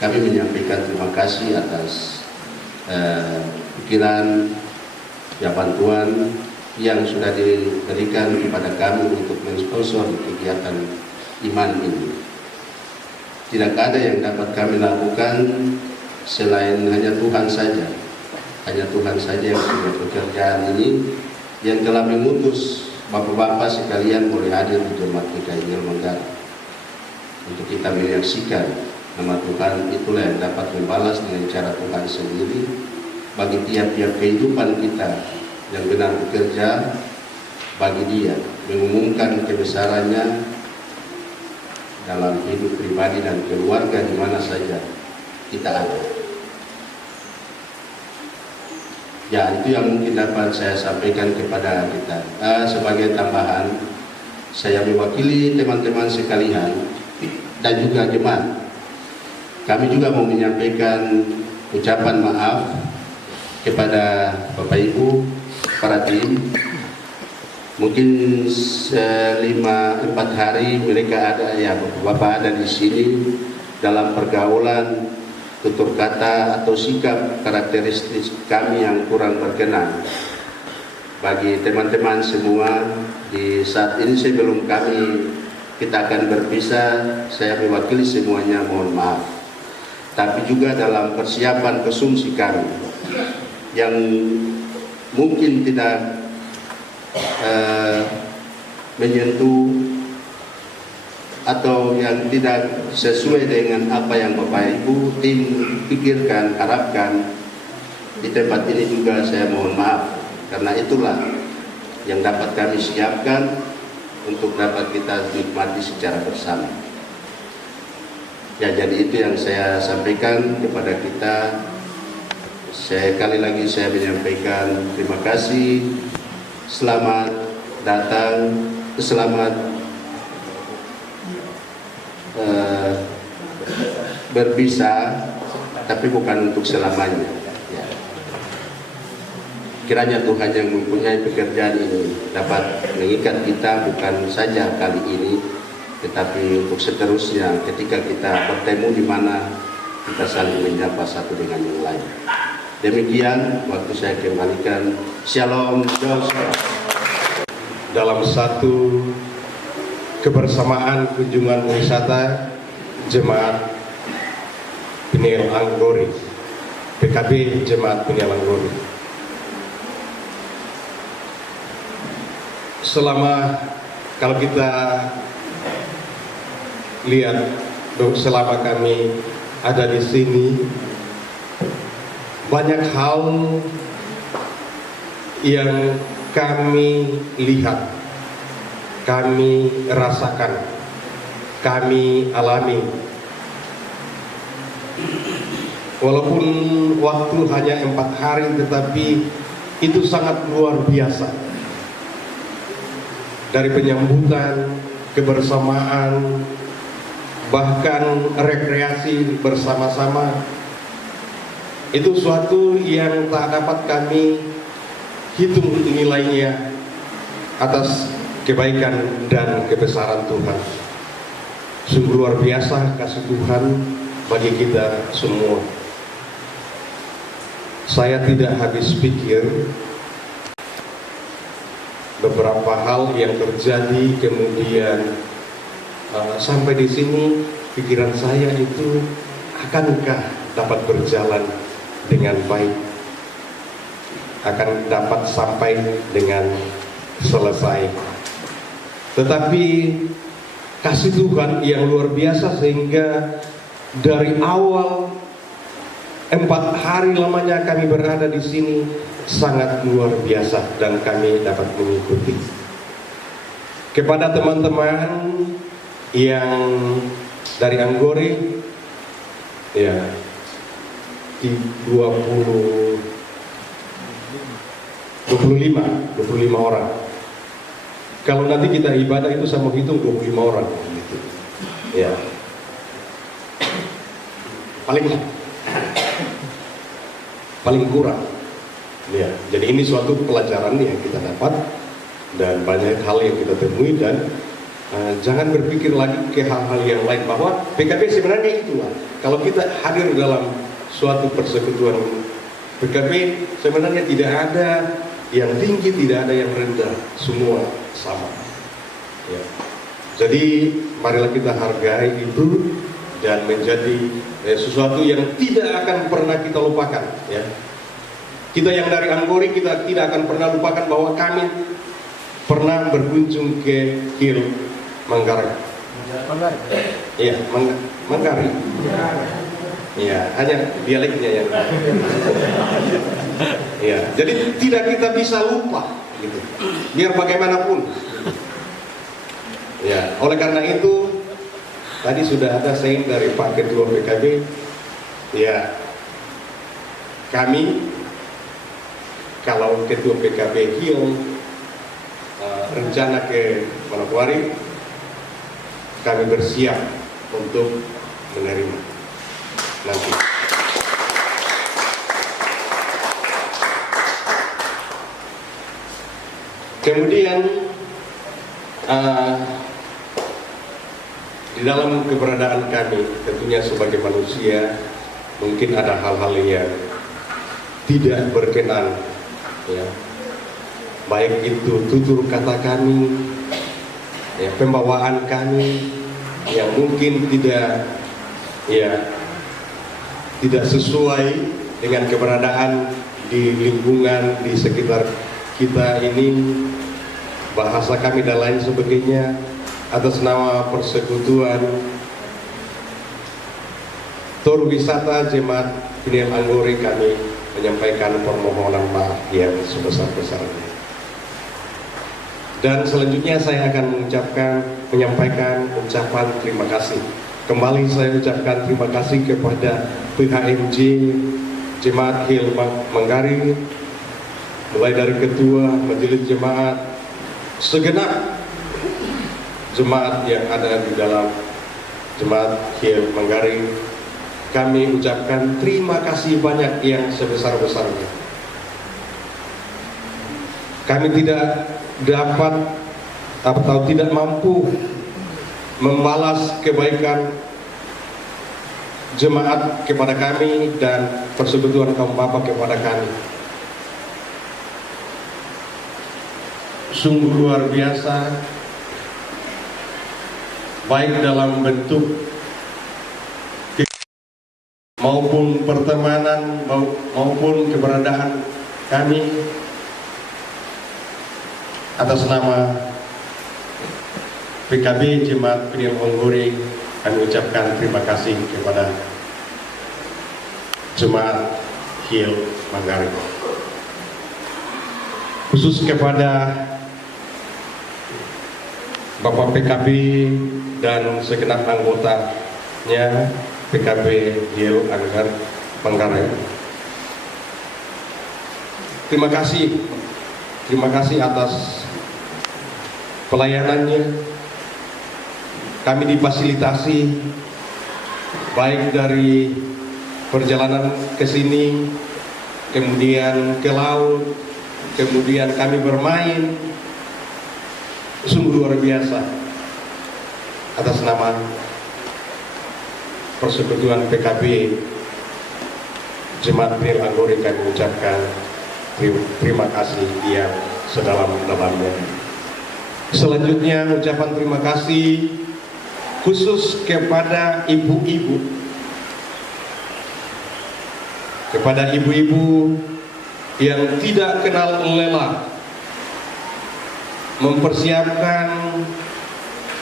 Kami menyampaikan terima kasih atas pikiran, ya, bantuan yang sudah diberikan kepada kami untuk mensponsor kegiatan iman ini. Tidak ada yang dapat kami lakukan selain hanya Tuhan saja. Hanya Tuhan saja yang punya pekerjaan ini, yang telah mengutus Bapak-Bapak sekalian boleh hadir di jemaat IEL Manggari untuk kita menyaksikan nama Tuhan. Itulah yang dapat membalas dengan cara Tuhan sendiri bagi tiap-tiap kehidupan kita yang benar bekerja bagi Dia, mengumumkan kebesarannya dalam hidup pribadi dan keluarga di mana saja kita ada. Ya, itu yang mungkin dapat saya sampaikan kepada kita. Sebagai tambahan, saya mewakili teman-teman sekalian dan juga jemaat. Kami juga mau menyampaikan ucapan maaf kepada Bapak Ibu, para tim. Mungkin 4 hari mereka ada, ya, Bapak ada di sini dalam pergaulan, tutur kata atau sikap karakteristik kami yang kurang berkenan. Bagi teman-teman semua, di saat ini sebelum kita akan berpisah, saya mewakili semuanya mohon maaf. Tapi juga dalam persiapan konsumsi kami yang mungkin tidak menyentuh atau yang tidak sesuai dengan apa yang Bapak Ibu tim pikirkan, harapkan, di tempat ini juga saya mohon maaf, karena itulah yang dapat kami siapkan untuk dapat kita nikmati secara bersama. Ya, jadi itu yang saya sampaikan kepada kita. Sekali lagi saya menyampaikan terima kasih, selamat datang, selamat berpisah, tapi bukan untuk selamanya. Ya. Kiranya Tuhan yang mempunyai pekerjaan ini dapat mengikat kita bukan saja kali ini, tetapi untuk seterusnya ketika kita bertemu di mana kita saling menyapa satu dengan yang lain. Demikian, waktu saya kembalikan. Shalom, Joshua. Dalam satu kebersamaan kunjungan wisata Jemaat Peniel Anggori, PKB Jemaat Peniel Anggori. Kalau kita lihat selama kami ada di sini, banyak hal yang kami lihat, kami rasakan, kami alami. Walaupun waktu hanya 4 hari, tetapi itu sangat luar biasa. Dari penyambutan, kebersamaan, bahkan rekreasi bersama-sama, itu suatu yang tak dapat kami hitung nilainya atas kebaikan dan kebesaran Tuhan. Sungguh luar biasa kasih Tuhan bagi kita semua. Saya tidak habis pikir beberapa hal yang terjadi, kemudian sampai di sini pikiran saya itu akankah dapat berjalan dengan baik, akan dapat sampai dengan selesai. Tetapi kasih Tuhan yang luar biasa sehingga dari awal 4 hari lamanya kami berada di sini sangat luar biasa dan kami dapat mengikuti. Kepada teman-teman yang dari Anggori, ya, 25 orang. Kalau nanti kita ibadah itu saya mau hitung 25 orang gitu. Ya. Paling kurang. Ya, jadi ini suatu pelajaran yang kita dapat dan banyak hal yang kita temui, dan jangan berpikir lagi ke hal-hal yang lain, bahwa PKB sebenarnya itulah. Kalau kita hadir dalam suatu persekutuan PKB, sebenarnya tidak ada yang tinggi, tidak ada yang rendah, semua sama. Ya. Jadi marilah kita hargai itu dan menjadi sesuatu yang tidak akan pernah kita lupakan. Ya. Kita yang dari Anggori, kita tidak akan pernah lupakan bahwa kami pernah berkunjung ke Hill Manggarai. Iya, Manggarai. Ya, hanya dialeknya yang. Ya, jadi tidak kita bisa lupa, gitu. Biar bagaimanapun. Ya, oleh karena itu tadi sudah ada saying dari Pak Ketua PKB. Ya, kami kalau Ketua PKB Hill rencana ke Manokwari, kami bersiap untuk menerima nanti. Kemudian di dalam keberadaan kami, tentunya sebagai manusia, mungkin ada hal-hal yang tidak berkenan, ya, baik itu tutur kata kami, ya, pembawaan kami yang mungkin tidak sesuai dengan keberadaan di lingkungan di sekitar kita ini, bahasa kami dan lain sebagainya. atas nama Persekutuan Tur Wisata Jemaat Piniel Anggori kami menyampaikan permohonan maaf yang sebesar-besarnya. Dan selanjutnya saya akan menyampaikan ucapan terima kasih. Kembali saya ucapkan terima kasih kepada PHMJ Jemaat Hill Manggari, mulai dari Ketua Majelis Jemaat, segenap jemaat yang ada di dalam Jemaat Hill Manggari. Kami ucapkan terima kasih banyak yang sebesar-besarnya. Kami tidak dapat atau tidak mampu membalas kebaikan jemaat kepada kami dan Persekutuan Kaum Bapa kepada kami. Sungguh luar biasa, baik dalam bentuk maupun pertemanan maupun keberadaan kami. Atas nama PKB Jemaat Piniel Anggori, kami ucapkan terima kasih kepada Jemaat Hill Manggari, khusus kepada Bapak PKB dan segenap anggotanya PKB Hill Manggari. Terima kasih atas pelayanannya. Kami difasilitasi baik dari perjalanan ke sini, kemudian ke laut, kemudian kami bermain. Sungguh luar biasa. Atas nama Persekutuan PKB Jemaat Piniel Anggori kami ucapkan terima kasih yang sedalam-dalamnya. Selanjutnya ucapan terima kasih khusus kepada ibu-ibu, yang tidak kenal lelah mempersiapkan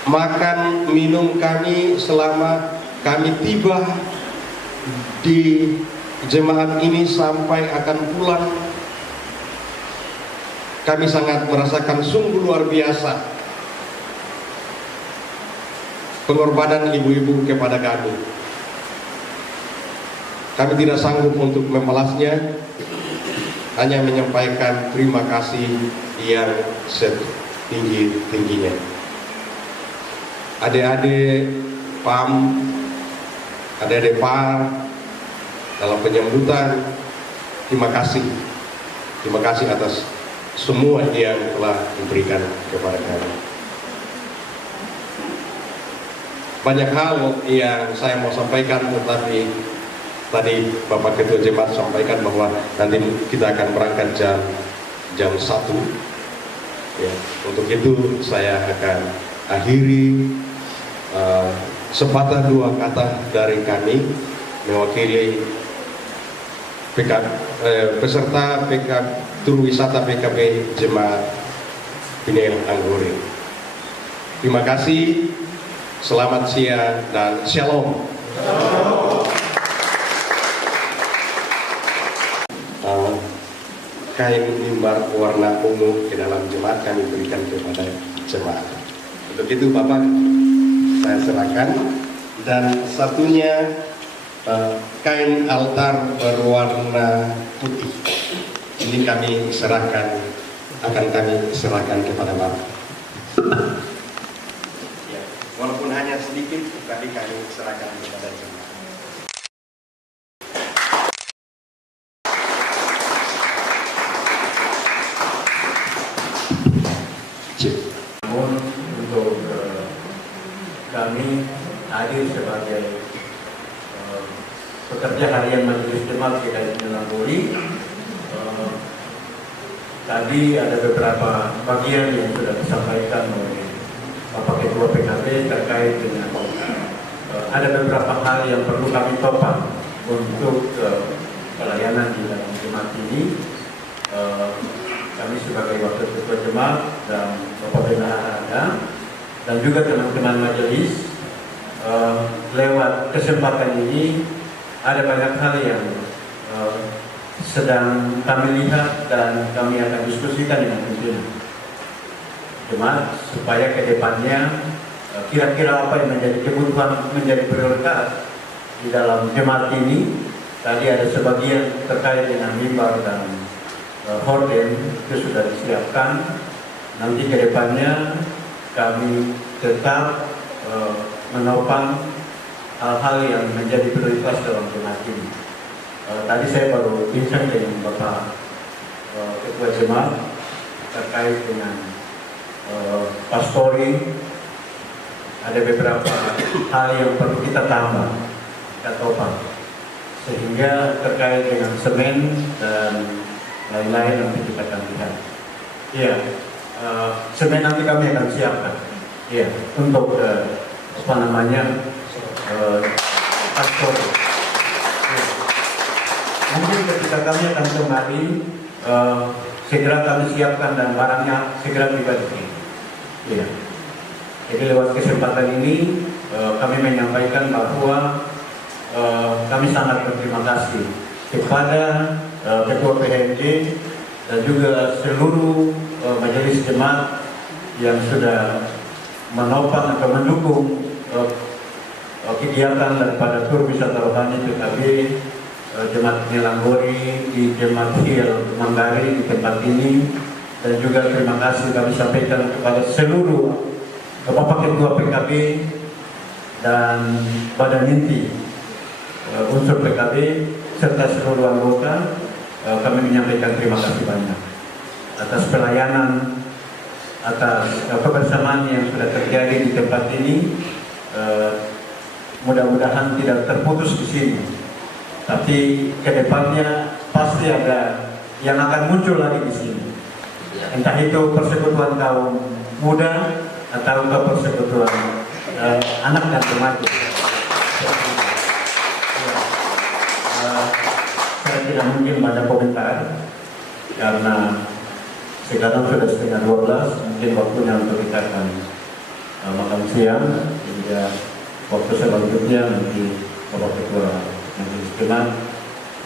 makan minum kami selama kami tiba di jemaat ini sampai akan pulang. Kami sangat merasakan sungguh luar biasa pengorbanan ibu-ibu kepada kami. Kami tidak sanggup untuk membalasnya, hanya menyampaikan terima kasih yang setinggi-tingginya. Adik-adik PAM, adik-adik PAR, dalam penyambutan, terima kasih atas semua yang telah diberikan kepada kami. Banyak hal yang saya mau sampaikan, tetapi tadi Bapak Ketua Jemaat sampaikan bahwa nanti kita akan berangkat jam 1. Ya, untuk itu saya akan akhiri sepatah dua kata dari kami mewakili peserta tur wisata PKB Jemaat Piniel Anggori. Terima kasih, selamat siang dan shalom. Kain mimbar warna ungu ke dalam jemaat kami berikan kepada jemaat. Untuk itu Bapak saya serahkan, dan satunya kain altar berwarna putih. Ini kami serahkan, akan kami serahkan kepada Bapak. Ya, walaupun hanya sedikit, tapi kami serahkan kepada jemaat. Namun untuk kami hadir sebagai pekerja harian Majelis Jemaat PKB Piniel Anggori, tadi ada beberapa bagian yang sudah disampaikan oleh Bapak Ketua PKB terkait dengan ada beberapa hal yang perlu kami topang untuk pelayanan di dalam jemaat ini. Kami sebagai Wakil Ketua Jemaat dan Bapak Bendahara ada, dan juga teman-teman majelis. Lewat kesempatan ini ada banyak hal yang sedang kami lihat dan kami akan diskusikan dengan pimpinan jemaat supaya ke depannya kira-kira apa yang menjadi kebutuhan, menjadi prioritas di dalam jemaat ini. Tadi ada sebagian terkait dengan mimbar dan horden itu sudah disiapkan. Nanti ke depannya kami tetap menopang hal-hal yang menjadi prioritas dalam jemaat ini. Tadi saya baru bincang dengan Bapak Ketua Jemaat terkait dengan pastori. Ada beberapa hal yang perlu kita tambah, kita topang, sehingga terkait dengan semen dan lain-lain nanti kita akan lihat. Iya, semen nanti kami akan siapkan. Iya, untuk apa namanya pastor. Ya. Mungkin ketika kami akan kembali, segera kami siapkan dan barangnya segera tiba di sini. Iya. Jadi lewat kesempatan ini kami menyampaikan bahwa kami sangat berterima kasih kepada Ketua PHMJ dan juga seluruh majelis jemaat yang sudah menopang atau mendukung kegiatan daripada tur wisata rohani PKB Jemaat Nilanggori di Jemaat Hill Manggari di tempat ini. Dan juga terima kasih kami sampaikan kepada seluruh Bapak Ketua PKB dan Badan Inti unsur PKB serta seluruh anggota. Kami menyampaikan terima kasih banyak atas pelayanan, atas kebersamaan yang sudah terjadi di tempat ini. Mudah-mudahan tidak terputus di sini, tapi kedepannya pasti ada yang akan muncul lagi di sini. Entah itu persekutuan kaum muda atau persekutuan anak dan remaja. Saya tidak mungkin pada komentar karena sekarang sudah setengah 12, mungkin waktunya untuk kita akan makan siang. Sehingga waktu selanjutnya nanti Bapak Ketua Majelis Jemaat,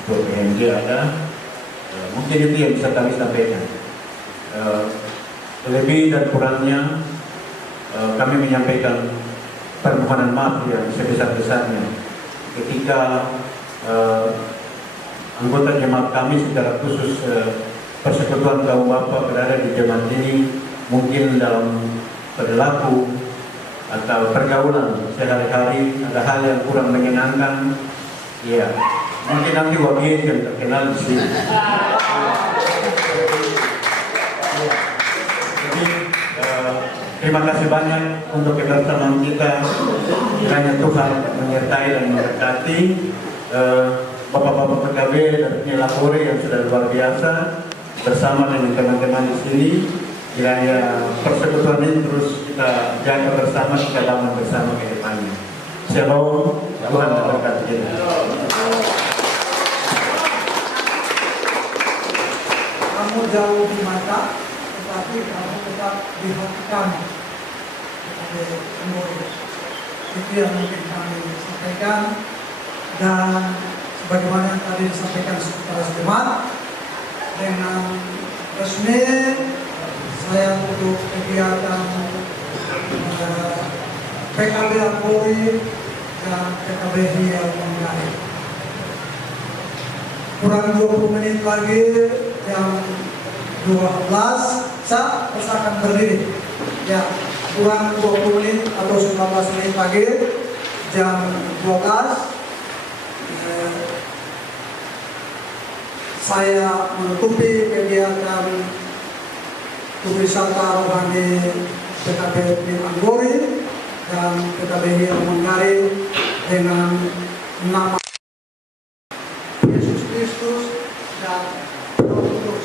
Ketua PHMJ ada, mungkin itu yang bisa kami sampaikan. Lebih dan kurangnya kami menyampaikan permohonan maaf yang sebesar-besarnya ketika anggota jemaat kami secara khusus persekutuan kaum bapa berada di jemaat ini mungkin dalam perilaku atau pergaulan sehari-hari ada hal yang kurang menyenangkan. Ya, mungkin nanti wakil yang terkenal di sini. Jadi terima kasih banyak untuk kebersamaan kita. Kiranya Tuhan menyertai dan memberkati Bapak-bapak PKB dan Nilanggori yang sudah luar biasa bersama dengan teman-teman di sini. Kiranya persekutuan ini terus kita jaga bersama, kita bangun bersama ke depannya. Shalom, Tuhan memberkati kita. Kamu jauh di mata, tetapi kamu tetap di hati kami. Itu yang mungkin kami sampaikan. Dan sebagaimana yang tadi disampaikan kepada jemaat, dengan resmi saya untuk kegiatan PKB Anggori dan PKB Hill Manggari. Kurang 20 menit lagi, jam 12 saya akan berdiri. Ya, kurang 20 menit atau 19 menit lagi, jam 12 saya menutupi kegiatan wisata rohani PKB Nilanggori dan PKB Hill Manggari dengan nama Yesus Kristus dan Roh Kudus.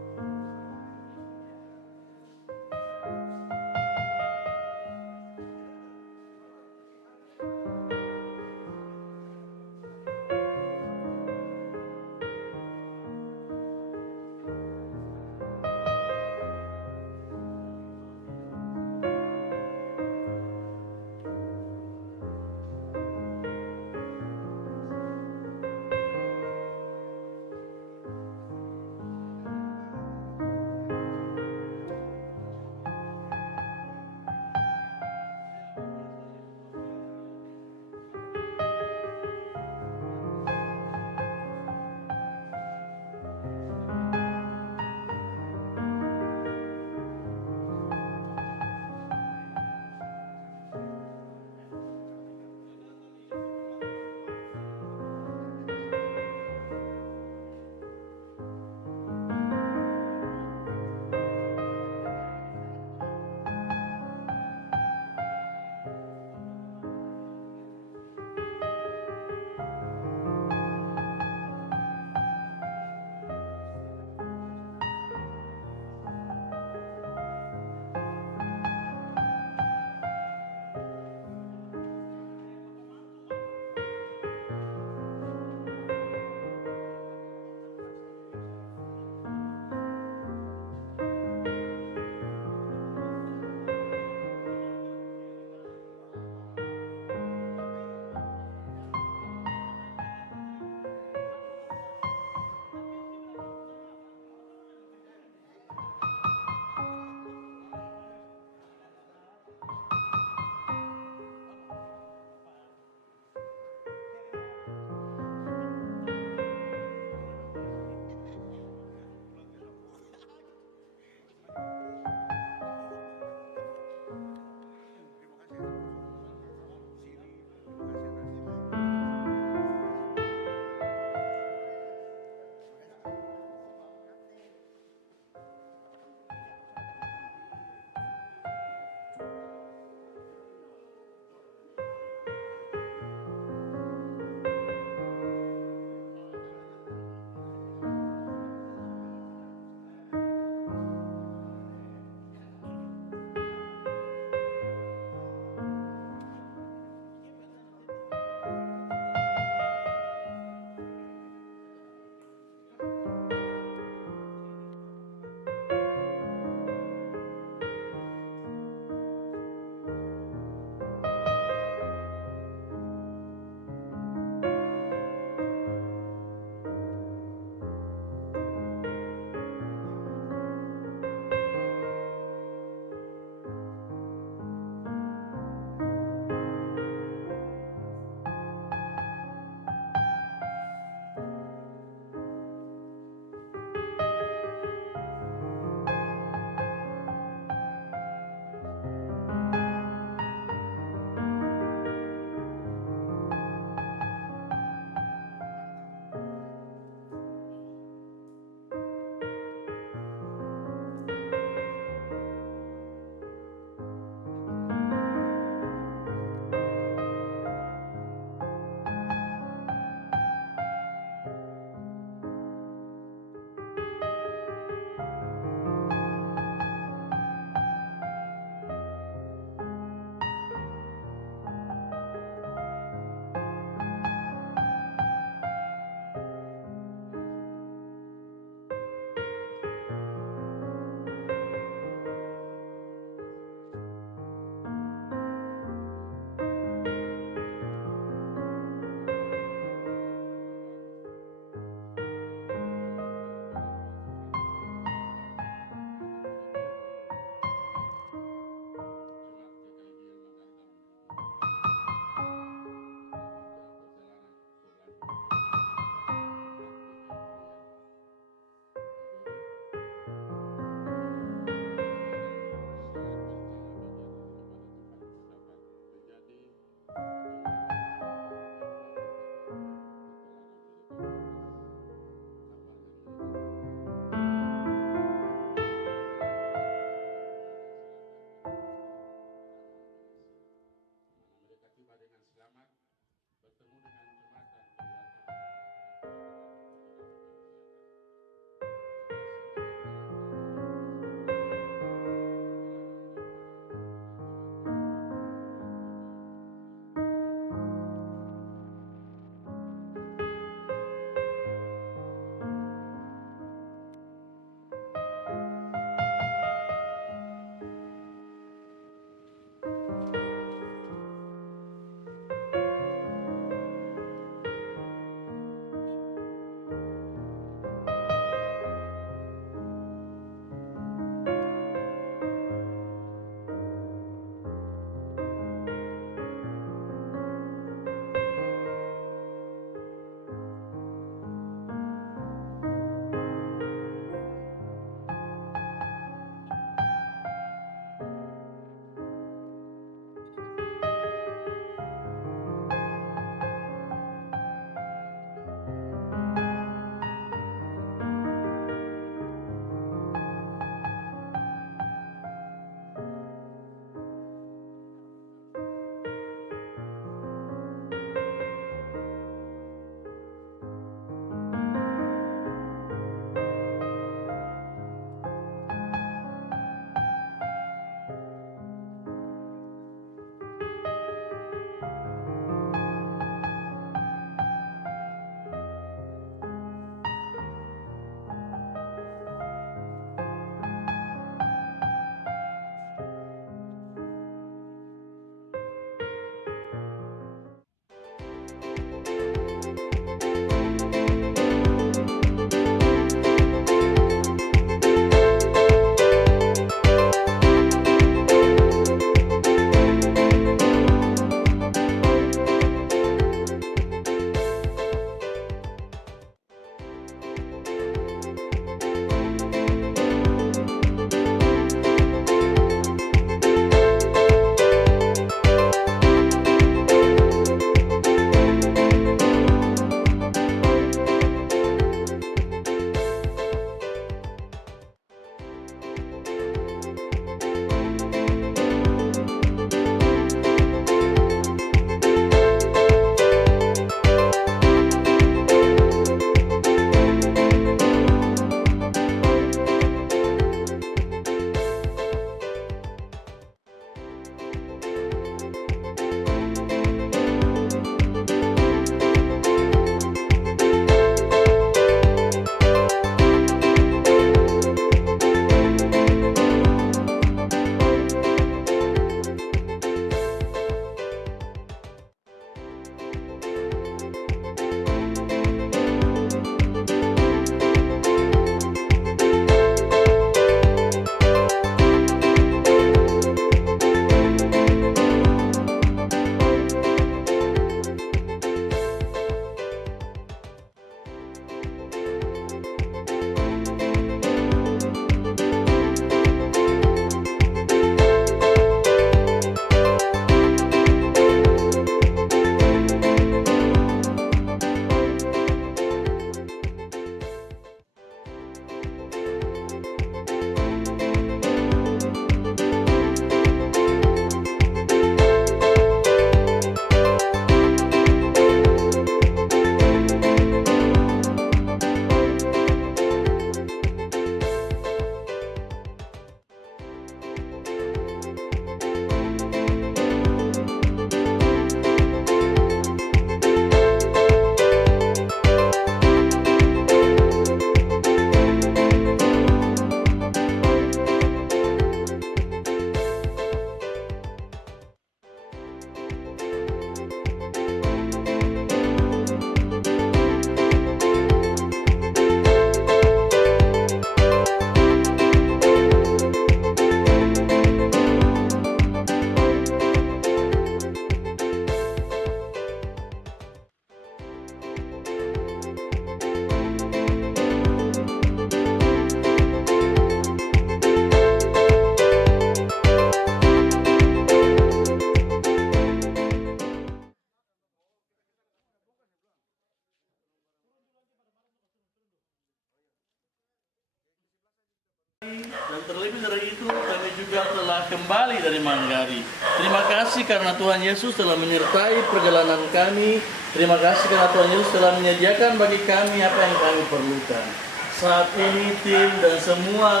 Dan terlebih dari itu kami juga telah kembali dari Manggarai. Terima kasih karena Tuhan Yesus telah menyertai perjalanan kami. Terima kasih karena Tuhan Yesus telah menyediakan bagi kami apa yang kami perlukan. Saat ini tim dan semua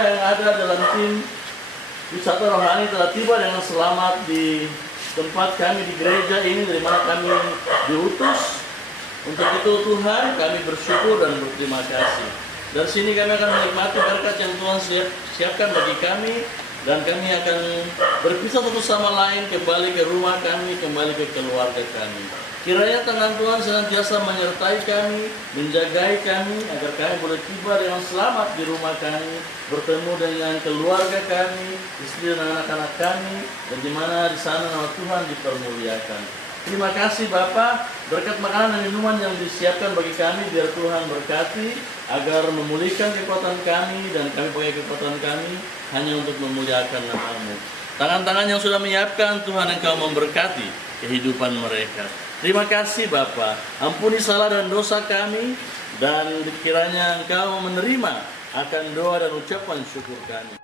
yang ada dalam tim wisata rohani telah tiba dengan selamat di tempat kami di gereja ini dari mana kami diutus. Untuk itu Tuhan kami bersyukur dan berterima kasih. Dari sini kami akan menikmati berkat yang Tuhan siapkan bagi kami, dan kami akan berpisah satu sama lain, kembali ke rumah kami, kembali ke keluarga kami. Kiranya tangan Tuhan senantiasa menyertai kami, menjagai kami, agar kami boleh tiba dengan selamat di rumah kami, bertemu dengan keluarga kami, istri dan anak-anak kami, dan di mana di sana nama Tuhan dipermuliakan. Terima kasih Bapak, berkat makanan dan minuman yang disiapkan bagi kami, biar Tuhan berkati, agar memulihkan kekuatan kami, dan kami pakai kekuatan kami hanya untuk memuliakan nama-Mu. Tangan-tangan yang sudah menyiapkan, Tuhan Engkau memberkati kehidupan mereka. Terima kasih Bapa, ampuni salah dan dosa kami, dan kiranya Engkau menerima akan doa dan ucapan syukur kami.